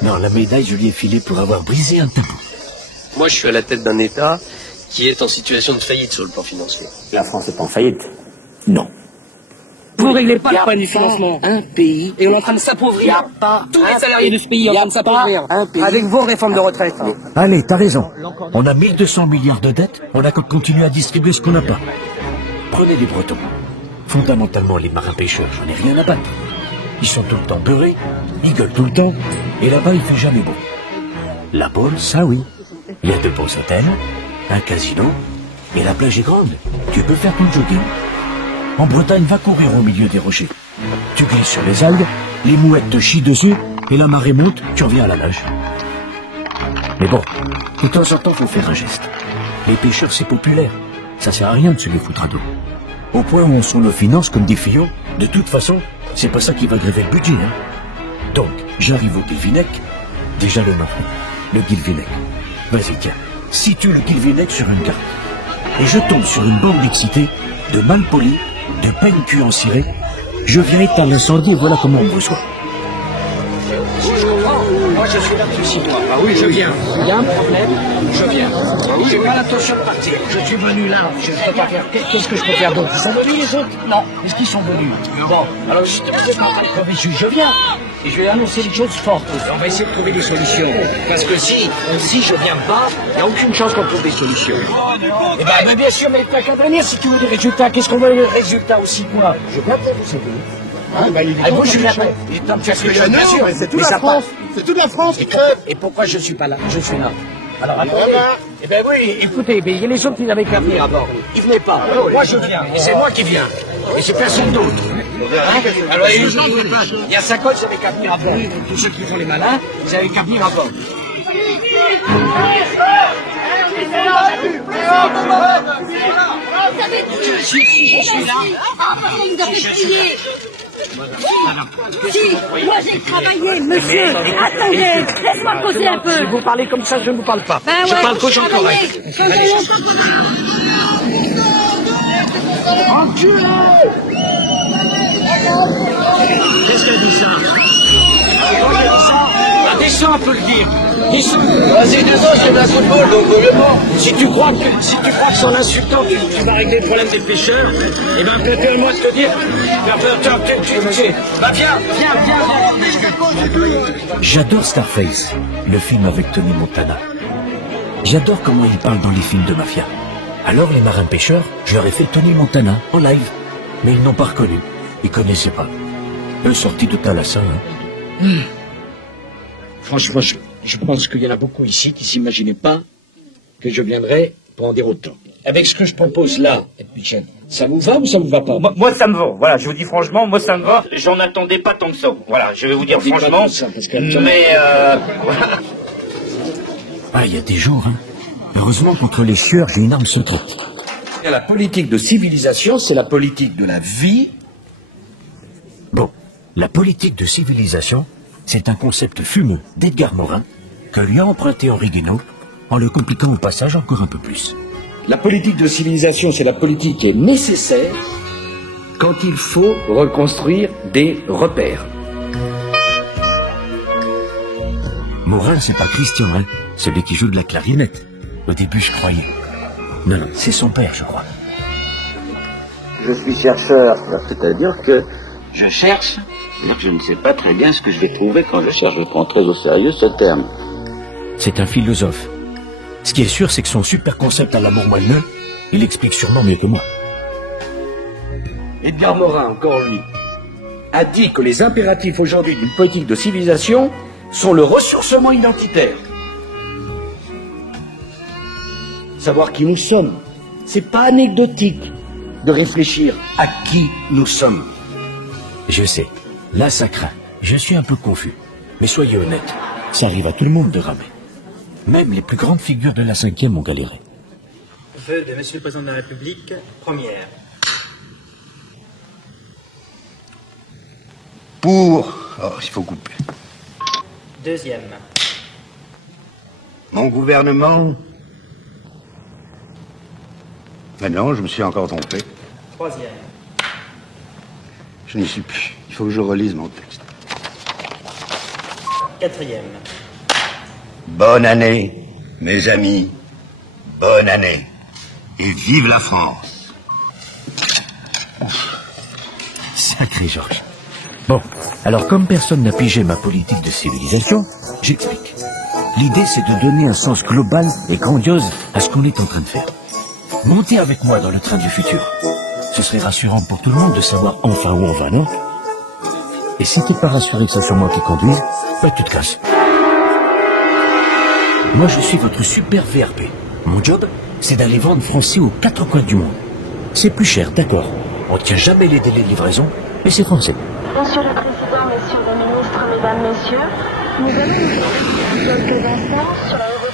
Non, la médaille, je lui ai filée pour avoir brisé un tabou. Moi, je suis à la tête d'un État qui est en situation de faillite sur le plan financier. La France n'est pas en faillite. Non. Vous ne réglez pas le problème du financement. Un pays. Et on est en train de s'appauvrir. Tous les salariés de ce pays sont en train de s'appauvrir. Avec vos réformes de retraite. Allez, t'as raison. On a 1200 milliards de dettes, on a qu'à continuer à distribuer ce qu'on n'a pas. Prenez les Bretons. Fondamentalement, les marins-pêcheurs, j'en ai rien à battre. Ils sont tout le temps beurrés, ils gueulent tout le temps, et là-bas, il fait jamais beau. La Baule, ça oui. Il y a de beaux hôtels, un casino, et la plage est grande. Tu peux faire ton jogging. En Bretagne, va courir au milieu des rochers. Tu glisses sur les algues, les mouettes te chient dessus, et la marée monte, tu reviens à la nage. Mais bon, de temps en temps, faut faire un geste. Les pêcheurs, c'est populaire. Ça sert à rien de se les foutre à dos. Au point où on sont nos finances comme des Fillons, de toute façon, c'est pas ça qui va gréver le budget, hein. Donc, j'arrive au Guilvinec, déjà le nom, le Guilvinec. Vas-y, tiens, situe le Guilvinec sur une carte. Et je tombe sur une bande excitée, de malpolis, de peine cul en ciré. Je viens éteindre l'incendie et voilà comment on reçoit. Moi, je suis là depuis 6 mois. Ah oui, je viens. Il y a un problème, je viens. J'ai pas l'intention de partir. Je suis venu là. Je ne peux pas faire. Qu'est-ce que je peux faire d'autre? Ils sont venus, les autres? Non. Est-ce qu'ils sont venus? Bon. Alors, je viens. Et je vais annoncer des choses fortes. On va essayer de trouver des solutions. Parce que si je viens pas, il n'y a aucune chance qu'on trouve des solutions. Eh ben, bien sûr, mais t'as qu'à venir si tu veux des résultats. Qu'est-ce qu'on veut les résultats aussi, quoi? Je viens pour vous aider. Vous, je viens pas. Bien sûr, c'est toute la France. C'est toute la France. Et pourquoi je suis pas là? Je suis là. Alors attendez. Eh ben oui, écoutez, il y a les autres qui n'avaient qu'à venir à bord. Ils venaient pas. Moi je viens. Et c'est moi qui viens. Et c'est personne d'autre. Hein? Alors il y a les gens, il y a 5 ans, ils avaient qu'à venir à bord. Tous ceux qui font les malins, ils avaient qu'à venir à bord. Si, je suis là. Vous avez prié. Si, moi j'ai travaillé, monsieur. Attendez, laisse-moi causer un peu. Si vous parlez comme ça, je ne vous parle pas. Ben je ouais, parle qu'aux gens corrects. Enculé! Qu'est-ce qu'elle dit ça? Pourquoi elle dit ça? Bah, descends un peu le guide. Descends. Vas-y, descends, c'est de la football, donc mieux pas. Si tu crois que son insultant, tu vas régler le problème des pêcheurs, eh ben, permets-moi de te dire, bah, viens. J'adore Scarface, le film avec Tony Montana. J'adore comment il parle dans les films de mafia. Alors les marins pêcheurs, je leur ai fait Tony Montana en live. Mais ils n'ont pas reconnu. Ils connaissaient pas. Eux sortis tout à la salle. Hein. Franchement, je pense qu'il y en a beaucoup ici qui s'imaginaient pas que je viendrais pour en dire autant. Avec ce que je propose là, Michel, ça vous va ou ça vous va pas? Moi, ça me va. Voilà, je vous dis franchement, moi, ça me va. J'en attendais pas tant que ça. Voilà, je vais vous dire franchement. Ça, parce que mais, voilà. Ah, il y a des jours, hein. Heureusement, contre les chieurs, j'ai une arme secrète. La politique de civilisation, c'est la politique de la vie. Bon, la politique de civilisation, c'est un concept fumeux d'Edgar Morin que lui a emprunté Henri Guénaud en le compliquant au passage encore un peu plus. La politique de civilisation, c'est la politique qui est nécessaire quand il faut reconstruire des repères. Morin, c'est pas Christian, hein, celui qui joue de la clarinette. Au début, je croyais. Non, c'est son père, je crois. Je suis chercheur, c'est-à-dire que je cherche, c'est-à-dire que je ne sais pas très bien ce que je vais trouver quand je cherche. Je prends très au sérieux ce terme. C'est un philosophe. Ce qui est sûr, c'est que son super concept à l'amour moelleux, il explique sûrement mieux que moi. Edgar Morin, encore lui. a dit que les impératifs aujourd'hui d'une politique de civilisation sont le ressourcement identitaire. Savoir qui nous sommes, c'est pas anecdotique de réfléchir à qui nous sommes. Je sais, là ça craint. Je suis un peu confus. Mais soyez honnête, ça arrive à tout le monde de ramer. Même les plus grandes figures de la 5e ont galéré. Vœu de Monsieur le Président de la République, première. Pour... Oh, il faut couper. Deuxième. Mon gouvernement... Mais non, je me suis encore trompé. Troisième. Je n'y suis plus. Il faut que je relise mon texte. Quatrième. Bonne année, mes amis. Bonne année. Et vive la France. Sacré Georges. Bon, alors comme personne n'a pigé ma politique de civilisation, j'explique. L'idée c'est de donner un sens global et grandiose à ce qu'on est en train de faire. Montez avec moi dans le train du futur. Ce serait rassurant pour tout le monde de savoir enfin où on va, non? Et si t'es pas rassuré que ce soit moi qui conduise, bah tu te casses. Moi je suis votre super VRP. Mon job, c'est d'aller vendre français aux 4 coins du monde. C'est plus cher, d'accord. On tient jamais les délais de livraison, mais c'est français. Monsieur le Président, Messieurs les ministres, Mesdames, Messieurs, nous allons nous retrouver dans quelques instants sur l'aéroport.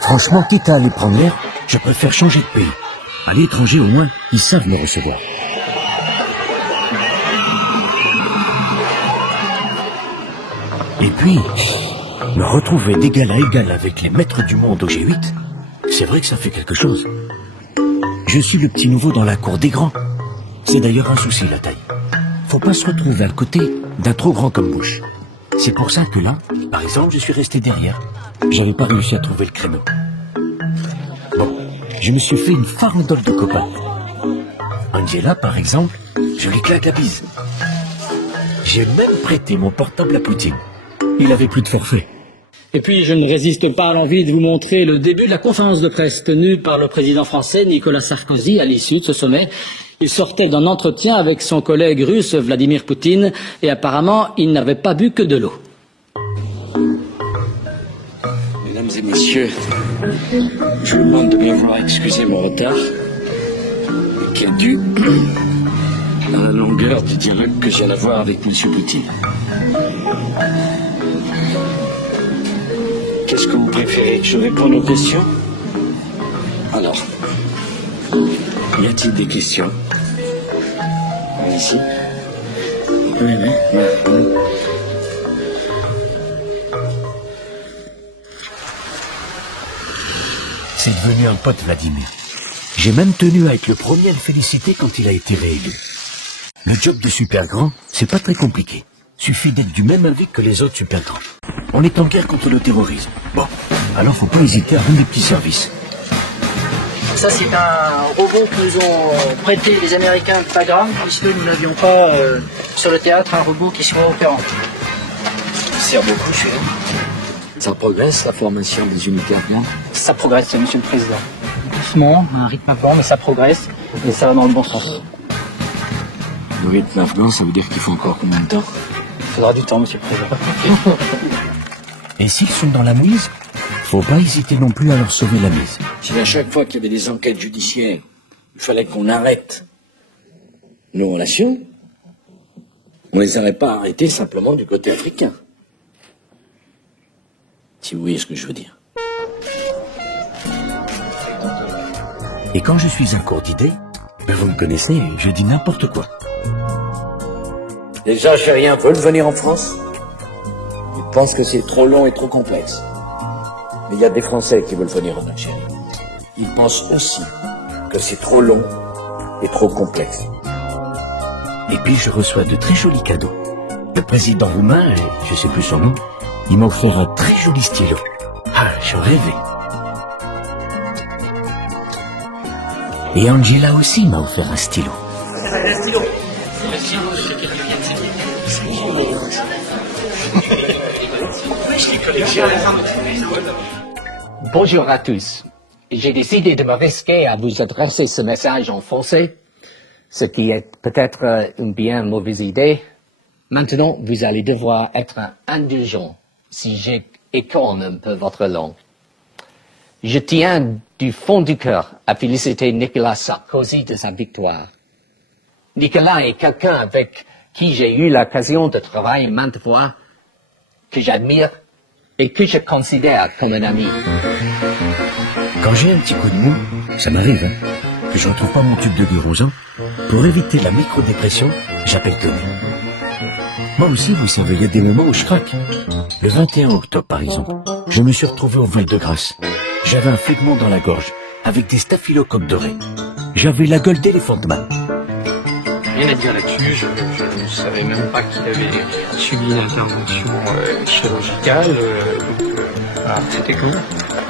Franchement, quitte à aller prendre l'air, je préfère changer de pays. À l'étranger, au moins, ils savent me recevoir. Et puis, me retrouver d'égal à égal avec les maîtres du monde au G8, c'est vrai que ça fait quelque chose. Je suis le petit nouveau dans la cour des grands. C'est d'ailleurs un souci, la taille. Faut pas se retrouver à côté d'un trop grand comme Bush. C'est pour ça que là, par exemple, je suis resté derrière. J'avais pas réussi à trouver le créneau. Bon, je me suis fait une farandole de copains. Angela, par exemple, je lui claque la bise. J'ai même prêté mon portable à Poutine. Il avait plus de forfait. Et puis, je ne résiste pas à l'envie de vous montrer le début de la conférence de presse tenue par le président français Nicolas Sarkozy à l'issue de ce sommet. Il sortait d'un entretien avec son collègue russe Vladimir Poutine et apparemment, il n'avait pas bu que de l'eau. Mesdames et messieurs, je vous demande de bien vouloir excuser mon retard, qui est dû à la longueur du dialogue que je viens d'avoir avec M. Poutine. Qu'est-ce que vous préférez que je réponde aux questions? Alors, y a-t-il des questions? Ici. Oui. C'est devenu un pote, Vladimir. J'ai même tenu à être le premier à le féliciter quand il a été réélu. Le job de super grand, c'est pas très compliqué. Suffit d'être du même avis que les autres super grands. On est en guerre contre le terrorisme. Bon, alors faut pas hésiter à rendre des petits services. Ça, c'est un robot que nous ont prêté les Américains de Pagram, puisque nous n'avions pas sur le théâtre un robot qui soit opérant. Ça sert beaucoup, chérie. Ça progresse, la formation des unités afghanes? Ça progresse, Monsieur le Président. Doucement, à un rythme afghan, mais ça progresse, et ça va dans le bon sens. Le rythme afghan, ça veut dire qu'il faut encore combien de temps? Il faudra du temps, Monsieur le Président. Et s'ils sont dans la mouise, faut pas hésiter non plus à leur sauver la mise. Si à chaque fois qu'il y avait des enquêtes judiciaires, il fallait qu'on arrête nos relations, on les aurait pas arrêtées simplement du côté africain. Si vous voyez ce que je veux dire. Et quand je suis un court d'idées, ben vous me connaissez, je dis n'importe quoi. Les Algériens veulent venir en France. Ils pensent que c'est trop long et trop complexe. Mais il y a des Français qui veulent venir en Algérie. Ils pensent aussi que c'est trop long et trop complexe. Et puis je reçois de très jolis cadeaux. Le président roumain, je sais plus son nom, il m'a offert un très joli stylo. Ah, je rêvais. Et Angela aussi m'a offert un stylo. Un stylo. Bonjour à tous j'ai décidé de me risquer à vous adresser ce message en français, ce qui est peut-être une bien mauvaise idée. Maintenant, vous allez devoir être indulgent si j'écorne un peu votre langue. Je tiens du fond du cœur à féliciter Nicolas Sarkozy de sa victoire. Nicolas est quelqu'un avec qui j'ai eu l'occasion de travailler maintes fois, que j'admire et que je considère comme un ami. Quand j'ai un petit coup de mou, ça m'arrive, que je retrouve pas mon tube de Guérozan, pour éviter la microdépression, j'appelle Tony. Moi aussi, vous savez, il y a des moments où je craque. Le 21 octobre, par exemple, je me suis retrouvé au Val-de-Grâce. J'avais un phlegmon dans la gorge, avec des staphylocoques dorés. J'avais la gueule d'éléphant man. Rien à dire là-dessus, je ne savais même pas qu'il avait subi une intervention chirurgicale, voilà, c'était cool.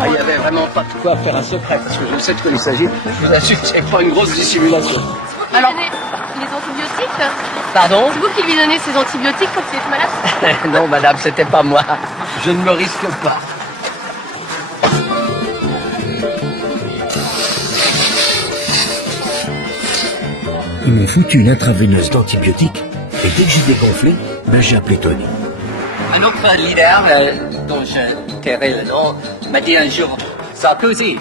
Il n'y avait vraiment pas de quoi faire un secret, parce que je sais de quoi il s'agit. Je vous assure que c'est pas une grosse dissimulation. Alors, les antibiotiques? Pardon? C'est vous qui lui donnez ces antibiotiques quand il est malade? Non, madame, c'était pas moi. Je ne me risque pas. Ils m'ont foutu une intraveineuse d'antibiotiques, et dès que j'ai dégonflé, j'ai appelé Tony. Un autre leader, dont je tairai le nom, m'a dit un jour, Sarkozy,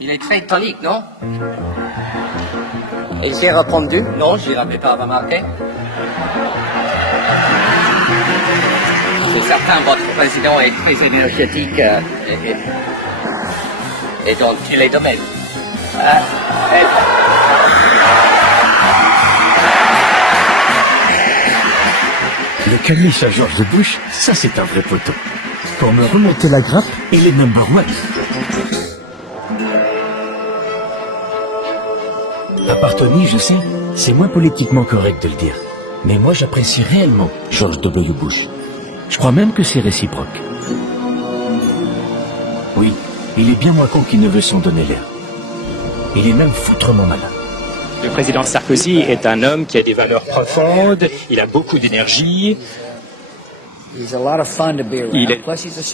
il est très tonique, non? Et j'ai répondu, non, je n'avais pas remarqué. C'est certain, votre président est très énergétique et dans tous les domaines. Le calice à George Bush, ça c'est un vrai poteau. Pour me remonter la grappe, il est number one. À part Tony, je sais, c'est moins politiquement correct de le dire. Mais moi j'apprécie réellement George W. Bush. Je crois même que c'est réciproque. Oui, il est bien moins con qu'il ne veut s'en donner l'air. Il est même foutrement malin. Le président Sarkozy est un homme qui a des valeurs profondes, il a beaucoup d'énergie, il est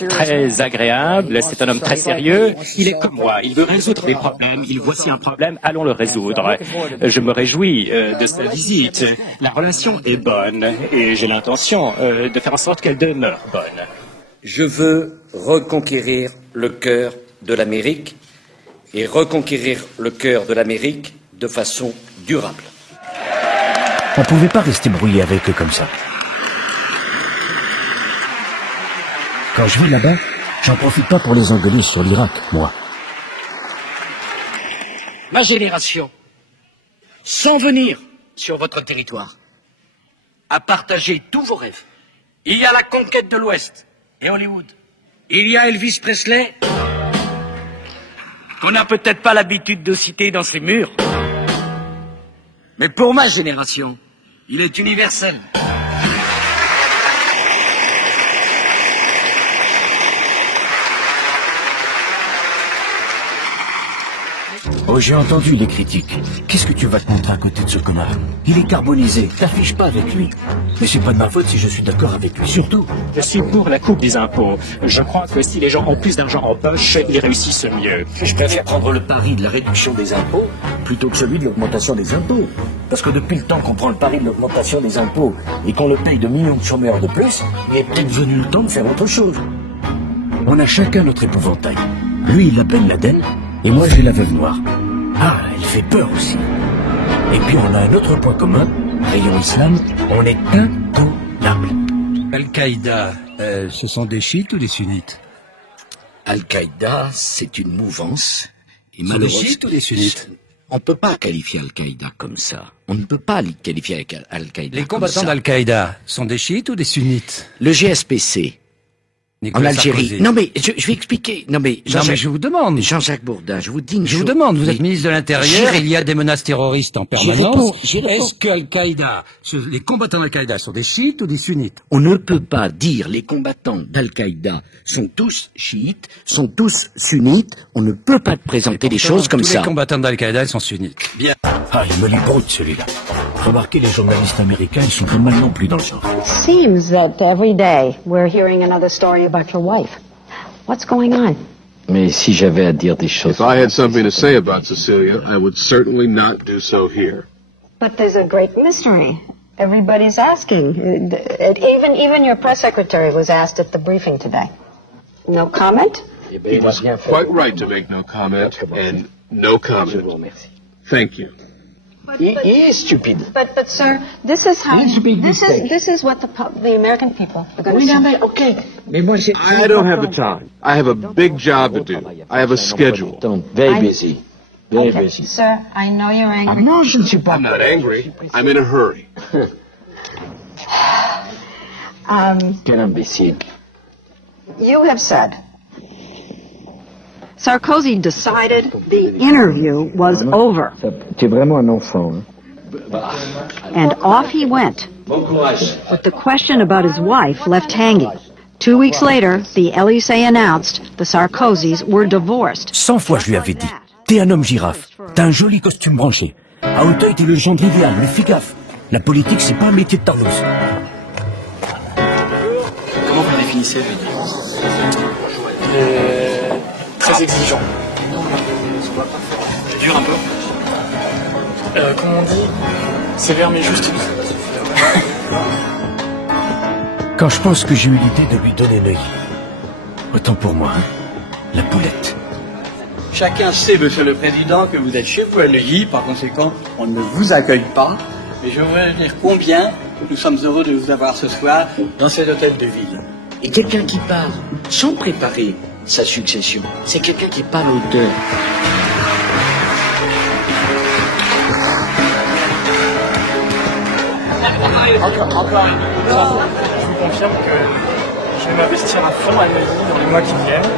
très agréable, c'est un homme très sérieux, il est comme moi, il veut résoudre des problèmes, il voici un problème, allons le résoudre. Je me réjouis de sa visite, la relation est bonne et j'ai l'intention de faire en sorte qu'elle demeure bonne. Je veux reconquérir le cœur de l'Amérique et reconquérir le cœur de l'Amérique de façon durable. On ne pouvait pas rester brouillé avec eux comme ça. Quand je vais là-bas, j'en profite pas pour les engueuler sur l'Irak, moi. Ma génération, sans venir sur votre territoire, a partagé tous vos rêves. Il y a la conquête de l'Ouest et Hollywood. Il y a Elvis Presley, qu'on n'a peut-être pas l'habitude de citer dans ces murs. Mais pour ma génération, il est universel. Oh, j'ai entendu les critiques. Qu'est-ce que tu vas te montrer à côté de ce connard? Il est carbonisé, t'affiches pas avec lui. Mais c'est pas de ma faute si je suis d'accord avec lui, surtout. Je suis pour la coupe des impôts. Je crois que si les gens ont plus d'argent en poche, ils réussissent mieux. Je préfère prendre le pari de la réduction des impôts plutôt que celui de l'augmentation des impôts. Parce que depuis le temps qu'on prend le pari de l'augmentation des impôts et qu'on le paye de millions de chômeurs de plus, il est peut-être venu le temps de faire autre chose. On a chacun notre épouvantail. Lui, il l'appelle l'Aden, et moi, j'ai la veuve noire. Ah, elle fait peur aussi. Et puis, on a un autre point commun. Rayon islam, on est intolerable. Al-Qaïda, ce sont des chiites ou des sunnites? Al-Qaïda, c'est une mouvance. Et c'est des chiites ou des sunnites? On ne peut pas qualifier Al-Qaïda comme ça. On ne peut pas qualifier Al-Qaïda. Les combattants d'Al-Qaïda sont des chiites ou des sunnites? Le GSPC. Nicolas en Algérie. Sarkozy. Non mais je vais expliquer. Non mais je vous demande. Jean-Jacques Bourdin, je vous dis une chose. Je vous demande. Vous êtes ministre de l'Intérieur. Il y a des menaces terroristes en permanence. Est-ce qu'Al-Qaïda, les combattants d'Al-Qaïda sont des chiites ou des sunnites? On ne peut pas dire les combattants d'Al-Qaïda sont tous chiites, sont tous sunnites. On ne peut pas présenter les choses comme ça. Tous les combattants d'Al-Qaïda, ils sont sunnites. Bien. Ah, il me l'ébroute celui-là. Remarquez, les journalistes américains, ils sont pas mal non plus dans le genre. Seems that every day we're hearing another story about your wife. What's going on? Mais si j'avais à dire des choses... If I had something to say about Cecilia, I would certainly not do so here. But there's a great mystery. Everybody's asking. Even your press secretary was asked at the briefing today. No comment? He was quite right to make no comment, and no comment. Thank you. He is stupid. But sir, this is how. This is what the American people are going to say. Okay. I don't have the time. I have a big job to do. I have a schedule. Very busy. Very busy. Sir, I know you're angry. Non, je ne suis pas. I'm not angry. I'm in a hurry. Quel imbécile. You have said Sarkozy decided the interview was over. Tu es vraiment un enfant. Hein? And off he went. But the question about his wife left hanging. 2 weeks later, the Élysée announced the Sarkozys were divorced. 100 fois je lui avais dit, t'es un homme girafe, t'as un joli costume branché. À Auteuil, t'es le gendre idéal, mais fais gaffe. La politique, c'est pas un métier de tarlouse. Comment vous définissez le divorce? Très exigeant. Dur un peu. Comme on dit, sévère mais juste. Quand je pense que j'ai eu l'idée de lui donner Neuilly, autant pour moi, hein, la poulette. Chacun sait, Monsieur le Président, que vous êtes chez vous à Neuilly, par conséquent, on ne vous accueille pas. Mais je voudrais dire combien nous sommes heureux de vous avoir ce soir dans cet hôtel de ville. Et quelqu'un qui parle sans préparer sa succession, c'est quelqu'un qui parle hauteur. Encore une fois, je vous confirme que je vais m'investir à fond à Neuilly dans les mois qui viennent.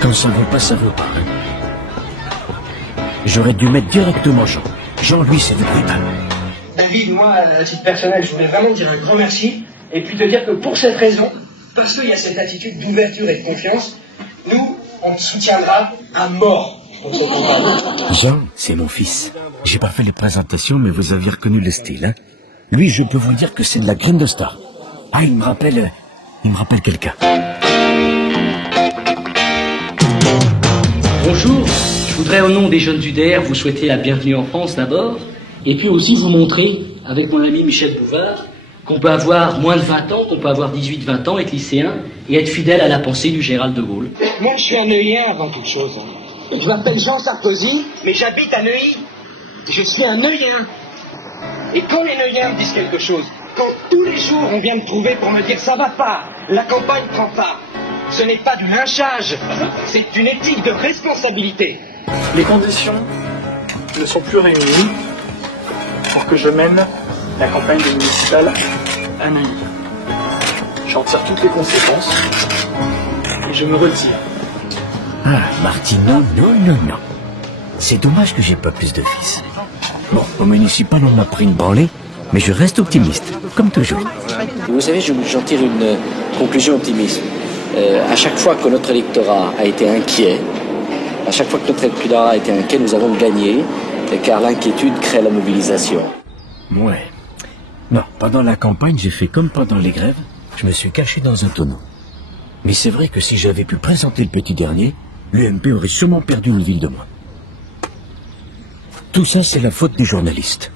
Quand ça veut pas, ça veut pas. Hein. J'aurais dû mettre directement Jean. Jean, lui, c'est du brutal. David, moi, à titre personnel, je voulais vraiment te dire un grand merci. Et puis te dire que pour cette raison, parce qu'il y a cette attitude d'ouverture et de confiance, nous, on te soutiendra à mort pour cette campagne. Jean, c'est mon fils. J'ai pas fait les présentations, mais vous avez reconnu le style, hein. Lui, je peux vous dire que c'est de la graine de star. Ah, il me rappelle quelqu'un. Bonjour, je voudrais au nom des jeunes d'UDR vous souhaiter la bienvenue en France d'abord, et puis aussi vous montrer, avec mon ami Michel Bouvard, qu'on peut avoir moins de 20 ans, qu'on peut avoir 18-20 ans, être lycéen, et être fidèle à la pensée du général de Gaulle. Moi, je suis un Neuillien avant toute chose. Je m'appelle Jean Sarkozy, mais j'habite à Neuilly. Je suis un Neuillien. Et quand les Neuilliens me disent quelque chose, quand tous les jours on vient me trouver pour me dire ça va pas, la campagne prend pas, ce n'est pas du lynchage, c'est une éthique de responsabilité. Les conditions ne sont plus réunies pour que je mène la campagne municipale à Neuilly. J'en tire toutes les conséquences et je me retire. Ah, Martino, non. C'est dommage que j'ai pas plus de fils. Bon, au municipal, on m'a pris une branlée, mais je reste optimiste, comme toujours. Vous savez, j'en tire une conclusion optimiste. À chaque fois que notre électorat a été inquiet, nous avons gagné, car l'inquiétude crée la mobilisation. Ouais. Non, pendant la campagne, j'ai fait comme pendant les grèves, je me suis caché dans un tonneau. Mais c'est vrai que si j'avais pu présenter le petit dernier, l'UMP aurait sûrement perdu une ville de moi. Tout ça, c'est la faute des journalistes.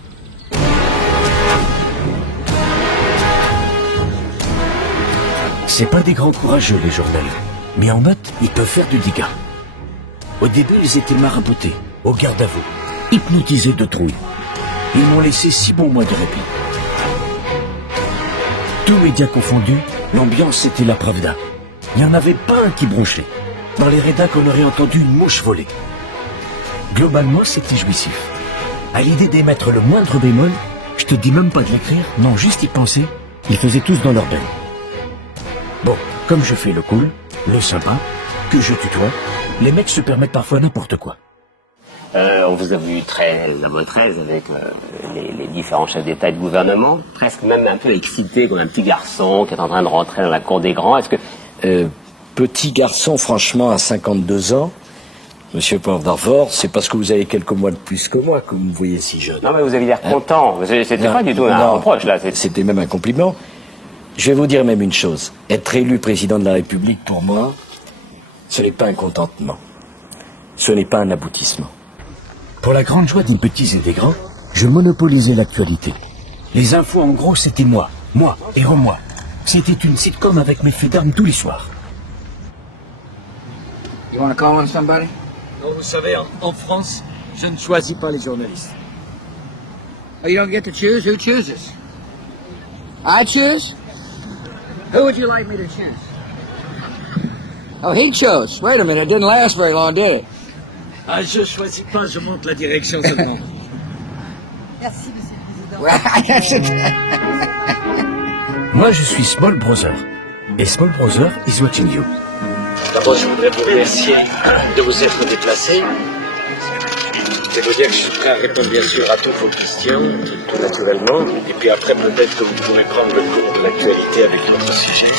C'est pas des grands courageux, les journalistes. Mais en maths, ils peuvent faire du dégât. Au début, ils étaient maraboutés, au garde à vous, hypnotisés de trouille. Ils m'ont laissé 6 bons mois de répit. Tous médias confondus, l'ambiance c'était la Pravda. Il n'y en avait pas un qui bronchait. Dans les rédacs, on aurait entendu une mouche voler. Globalement, c'était jouissif. À l'idée d'émettre le moindre bémol, je te dis même pas de l'écrire, non, juste y penser, ils faisaient tous dans leur bain. Bon, comme je fais le cool, le sympa, que je tutoie, les mecs se permettent parfois n'importe quoi. On vous a vu très à votre aise avec les différents chefs d'État et de gouvernement, presque même un peu excité comme un petit garçon qui est en train de rentrer dans la cour des grands. Est-ce que petit garçon, franchement, à 52 ans, Monsieur Pauvre d'Arfort, c'est parce que vous avez quelques mois de plus que moi que vous me voyez si jeune. Non, mais vous avez l'air content. C'était pas du tout un reproche, là. C'était même un compliment. Je vais vous dire même une chose. Être élu président de la République, pour moi, ce n'est pas un contentement. Ce n'est pas un aboutissement. Pour la grande joie des petits et des grands, je monopolisais l'actualité. Les infos, en gros, c'était moi et moi. C'était une sitcom avec mes faits d'armes tous les soirs. You want to call on somebody? Non, vous savez, en France, je ne choisis pas les journalistes. Oh, you don't get to choose? Who chooses? I choose? Who would you like me to choose? Oh, he chose. Wait a minute, it didn't last very long, did it? Ah, je choisis pas, je monte la direction seulement. Merci, Monsieur le Président. Moi, je suis Small Brother. Et Small Brother is watching you. D'abord, je voudrais vous remercier de vous être déplacé. Je veux dire que je suis prêt à répondre bien sûr à toutes vos questions, tout naturellement. Et puis après, peut-être que vous pourrez prendre le cours de l'actualité avec notre sujet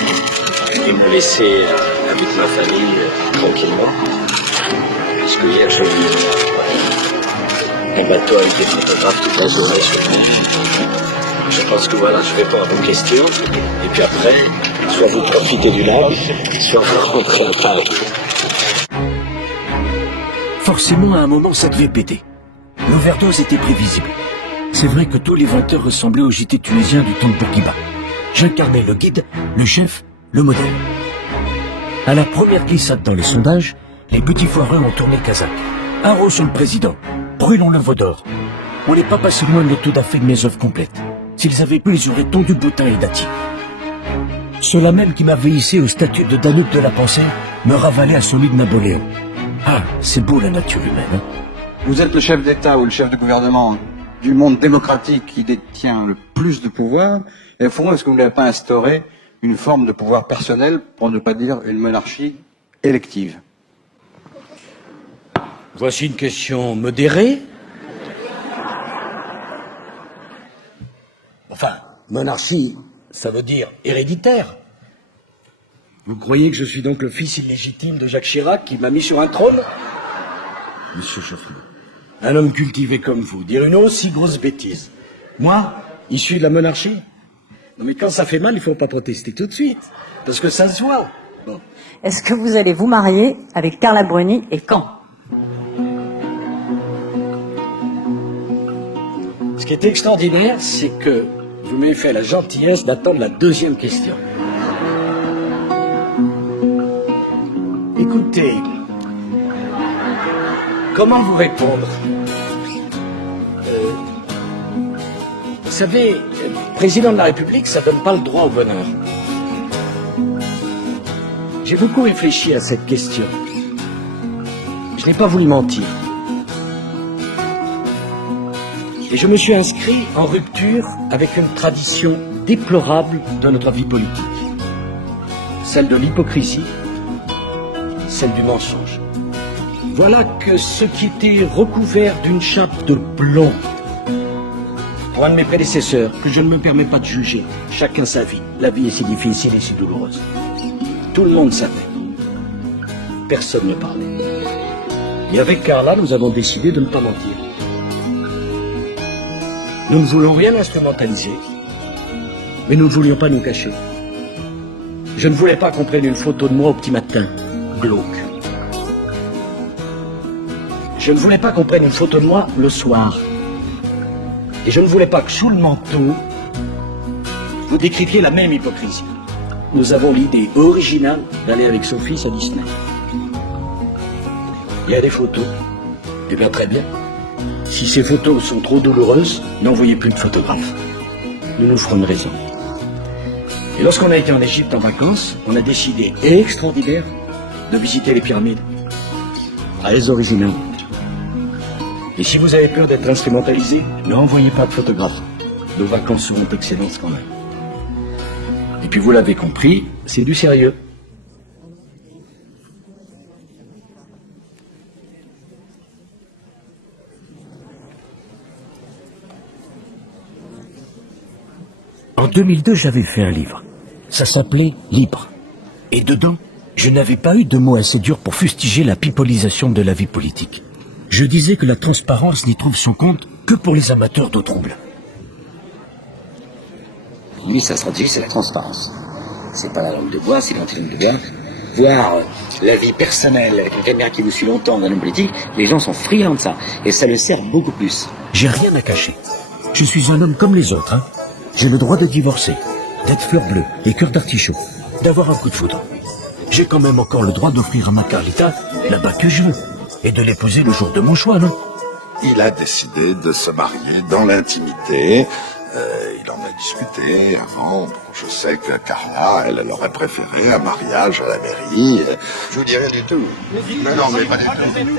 et me laisser avec ma famille tranquillement. Parce que hier, j'ai vu un bateau avec des photographes toute la journée sur moi. Je pense que voilà, je vais répondre à vos questions. Et puis après, soit vous profitez du lac, soit vous rentrez à Paris. Forcément, à un moment, ça devait péter. L'overdose était prévisible. C'est vrai que tous les 20 heures ressemblaient au JT tunisien du temps de Bourguiba. J'incarnais le guide, le chef, le modèle. À la première glissade dans les sondages, les petits foireux ont tourné Kazakh. Un rot sur le président. Brûlons le veau d'or. On n'est pas passé loin de tout à fait de mes œuvres complètes. S'ils avaient pu, ils auraient tondu Boutin et Dati. Ceux-là même qui m'avaient hissé au statut de Danube de la pensée me ravalaient à celui de Napoléon. Ah, c'est beau la nature humaine, hein. Vous êtes le chef d'État ou le chef de gouvernement du monde démocratique qui détient le plus de pouvoir. Et au fond, est-ce que vous n'avez pas instauré une forme de pouvoir personnel, pour ne pas dire une monarchie élective? Voici une question modérée. Enfin, monarchie, ça veut dire héréditaire. Vous croyez que je suis donc le fils illégitime de Jacques Chirac qui m'a mis sur un trône? Monsieur Chauffement, un homme cultivé comme vous, dire une aussi grosse bêtise. Moi, issu de la monarchie? Non mais quand ça fait mal, il faut pas protester tout de suite, parce que ça se voit. Bon. Est-ce que vous allez vous marier avec Carla Bruni et quand? Ce qui est extraordinaire, c'est que vous m'avez fait la gentillesse d'attendre la deuxième question. Écoutez, comment vous répondre? Vous savez, président de la République, ça donne pas le droit au bonheur. J'ai beaucoup réfléchi à cette question. Je n'ai pas voulu mentir. Et je me suis inscrit en rupture avec une tradition déplorable de notre vie politique. Celle de l'hypocrisie, celle du mensonge. Voilà que ce qui était recouvert d'une chape de plomb, pour un de mes prédécesseurs, que je ne me permets pas de juger, chacun sa vie. La vie est si difficile et si douloureuse. Tout le monde savait. Personne ne parlait. Et avec Carla, nous avons décidé de ne pas mentir. Nous ne voulons rien instrumentaliser, mais nous ne voulions pas nous cacher. Je ne voulais pas qu'on prenne une photo de moi au petit matin, glauque. Je ne voulais pas qu'on prenne une photo de moi le soir. Et je ne voulais pas que sous le manteau, vous décriviez la même hypocrisie. Nous avons l'idée originale d'aller avec son fils à Disney. Il y a des photos. Eh bien, très bien. Si ces photos sont trop douloureuses, n'envoyez plus de photographes. Nous nous ferons une raison. Et lorsqu'on a été en Égypte en vacances, on a décidé, extraordinaire, de visiter les pyramides. Très original. Et si vous avez peur d'être instrumentalisé, n'envoyez pas de photographes. Nos vacances seront excellentes quand même. Et puis vous l'avez compris, c'est du sérieux. En 2002, j'avais fait un livre. Ça s'appelait Libre. Et dedans, Je n'avais pas eu de mots assez durs pour fustiger la pipolisation de la vie politique. Je disais que la transparence n'y trouve son compte que pour les amateurs d'eau trouble. Lui, sa stratégie, c'est la transparence. C'est pas la langue de bois, c'est l'antilangue de bois. Voir la vie personnelle avec une caméra qui vous suit longtemps d'un homme politique, les gens sont friands de ça. Et ça le sert beaucoup plus. J'ai rien à cacher. Je suis un homme comme les autres, hein. J'ai le droit de divorcer, d'être fleur bleue et cœur d'artichaut, d'avoir un coup de foudre. J'ai quand même encore le droit d'offrir à ma Carlita la bague que je veux et de l'épouser le jour de mon choix, non? Il a décidé de se marier dans l'intimité. Il en a discuté avant. Bon, je sais que Carla, elle aurait préféré un mariage à la mairie. Je vous dis rien du tout. Non, mais pas du tout.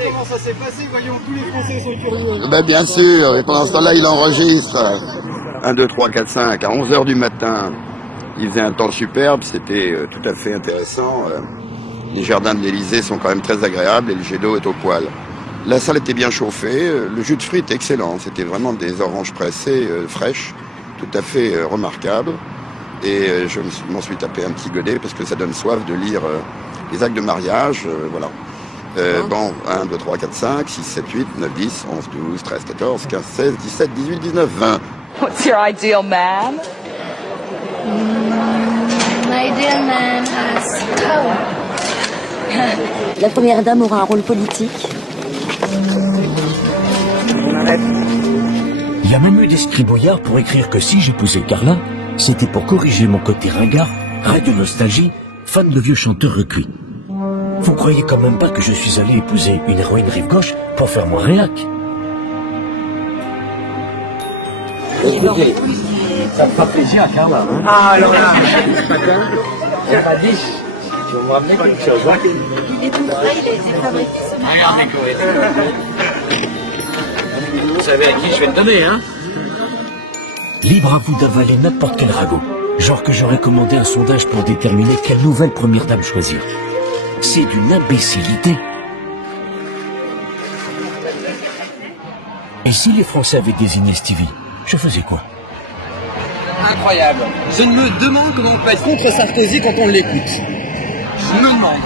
Comment ça s'est passé? Voyons, tous les Français sont curieux. Ben, bien sûr, et pendant ce temps-là, il enregistre. 1, 2, 3, 4, 5, à 11h du matin. Il faisait un temps superbe, c'était tout à fait intéressant. Les jardins de l'Élysée sont quand même très agréables et le jet d'eau est au poil. La salle était bien chauffée, le jus de fruits était excellent. C'était vraiment des oranges pressées, fraîches, tout à fait remarquables. Et je m'en suis tapé un petit godet parce que ça donne soif de lire les actes de mariage, voilà. Bon, 1, 2, 3, 4, 5, 6, 7, 8, 9, 10, 11, 12, 13, 14, 15, 16, 17, 18, 19, 20. What's your ideal man? My ideal man has power. La première dame aura un rôle politique. Il y a même eu des scribouillards pour écrire que si j'épousais Carla, c'était pour corriger mon côté ringard, radio nostalgie, fan de vieux chanteurs recuits. Vous croyez quand même pas que je suis allé épouser une héroïne rive gauche pour faire mon réac? Écoutez, ça me fera plaisir à Carla. Hein. Ah, alors là, ce matin, elle m'a dit, tu vas me ramener quelque chose. Hein. Et tout ça, il a été fabriqué ce matin. Regardez, Corinne. Vous savez à qui je vais te donner, hein? Libre à vous d'avaler n'importe quel ragot. Genre que j'aurais commandé un sondage pour déterminer quelle nouvelle première dame choisir. C'est d'une imbécilité. Et si les Français avaient désigné Stevie, je faisais quoi? incroyable. Je me demande comment on peut être contre Sarkozy quand on l'écoute. Je me demande.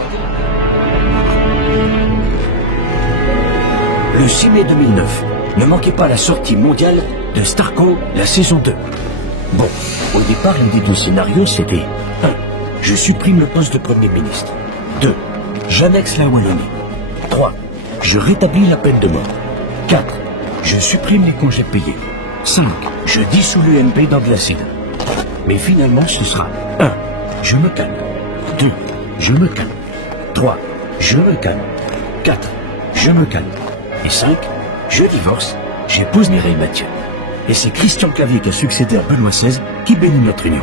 Le 6 mai 2009, ne manquez pas la sortie mondiale de Starco, la saison 2. Bon, au départ, l'idée du scénario, c'était 1. Je supprime le poste de Premier ministre. 2. J'annexe la Wallonie. 3. Je rétablis la peine de mort. 4. Je supprime les congés payés. 5. Je dissous l'UMP dans de l'acide. Mais finalement, ce sera 1. Je me calme. 2. Je me calme. 3. Je me calme. 4. Je me calme. Et 5. Je divorce. J'épouse Mireille Mathieu. Et c'est Christian Clavier qui a succédé à Benoît XVI qui bénit notre union.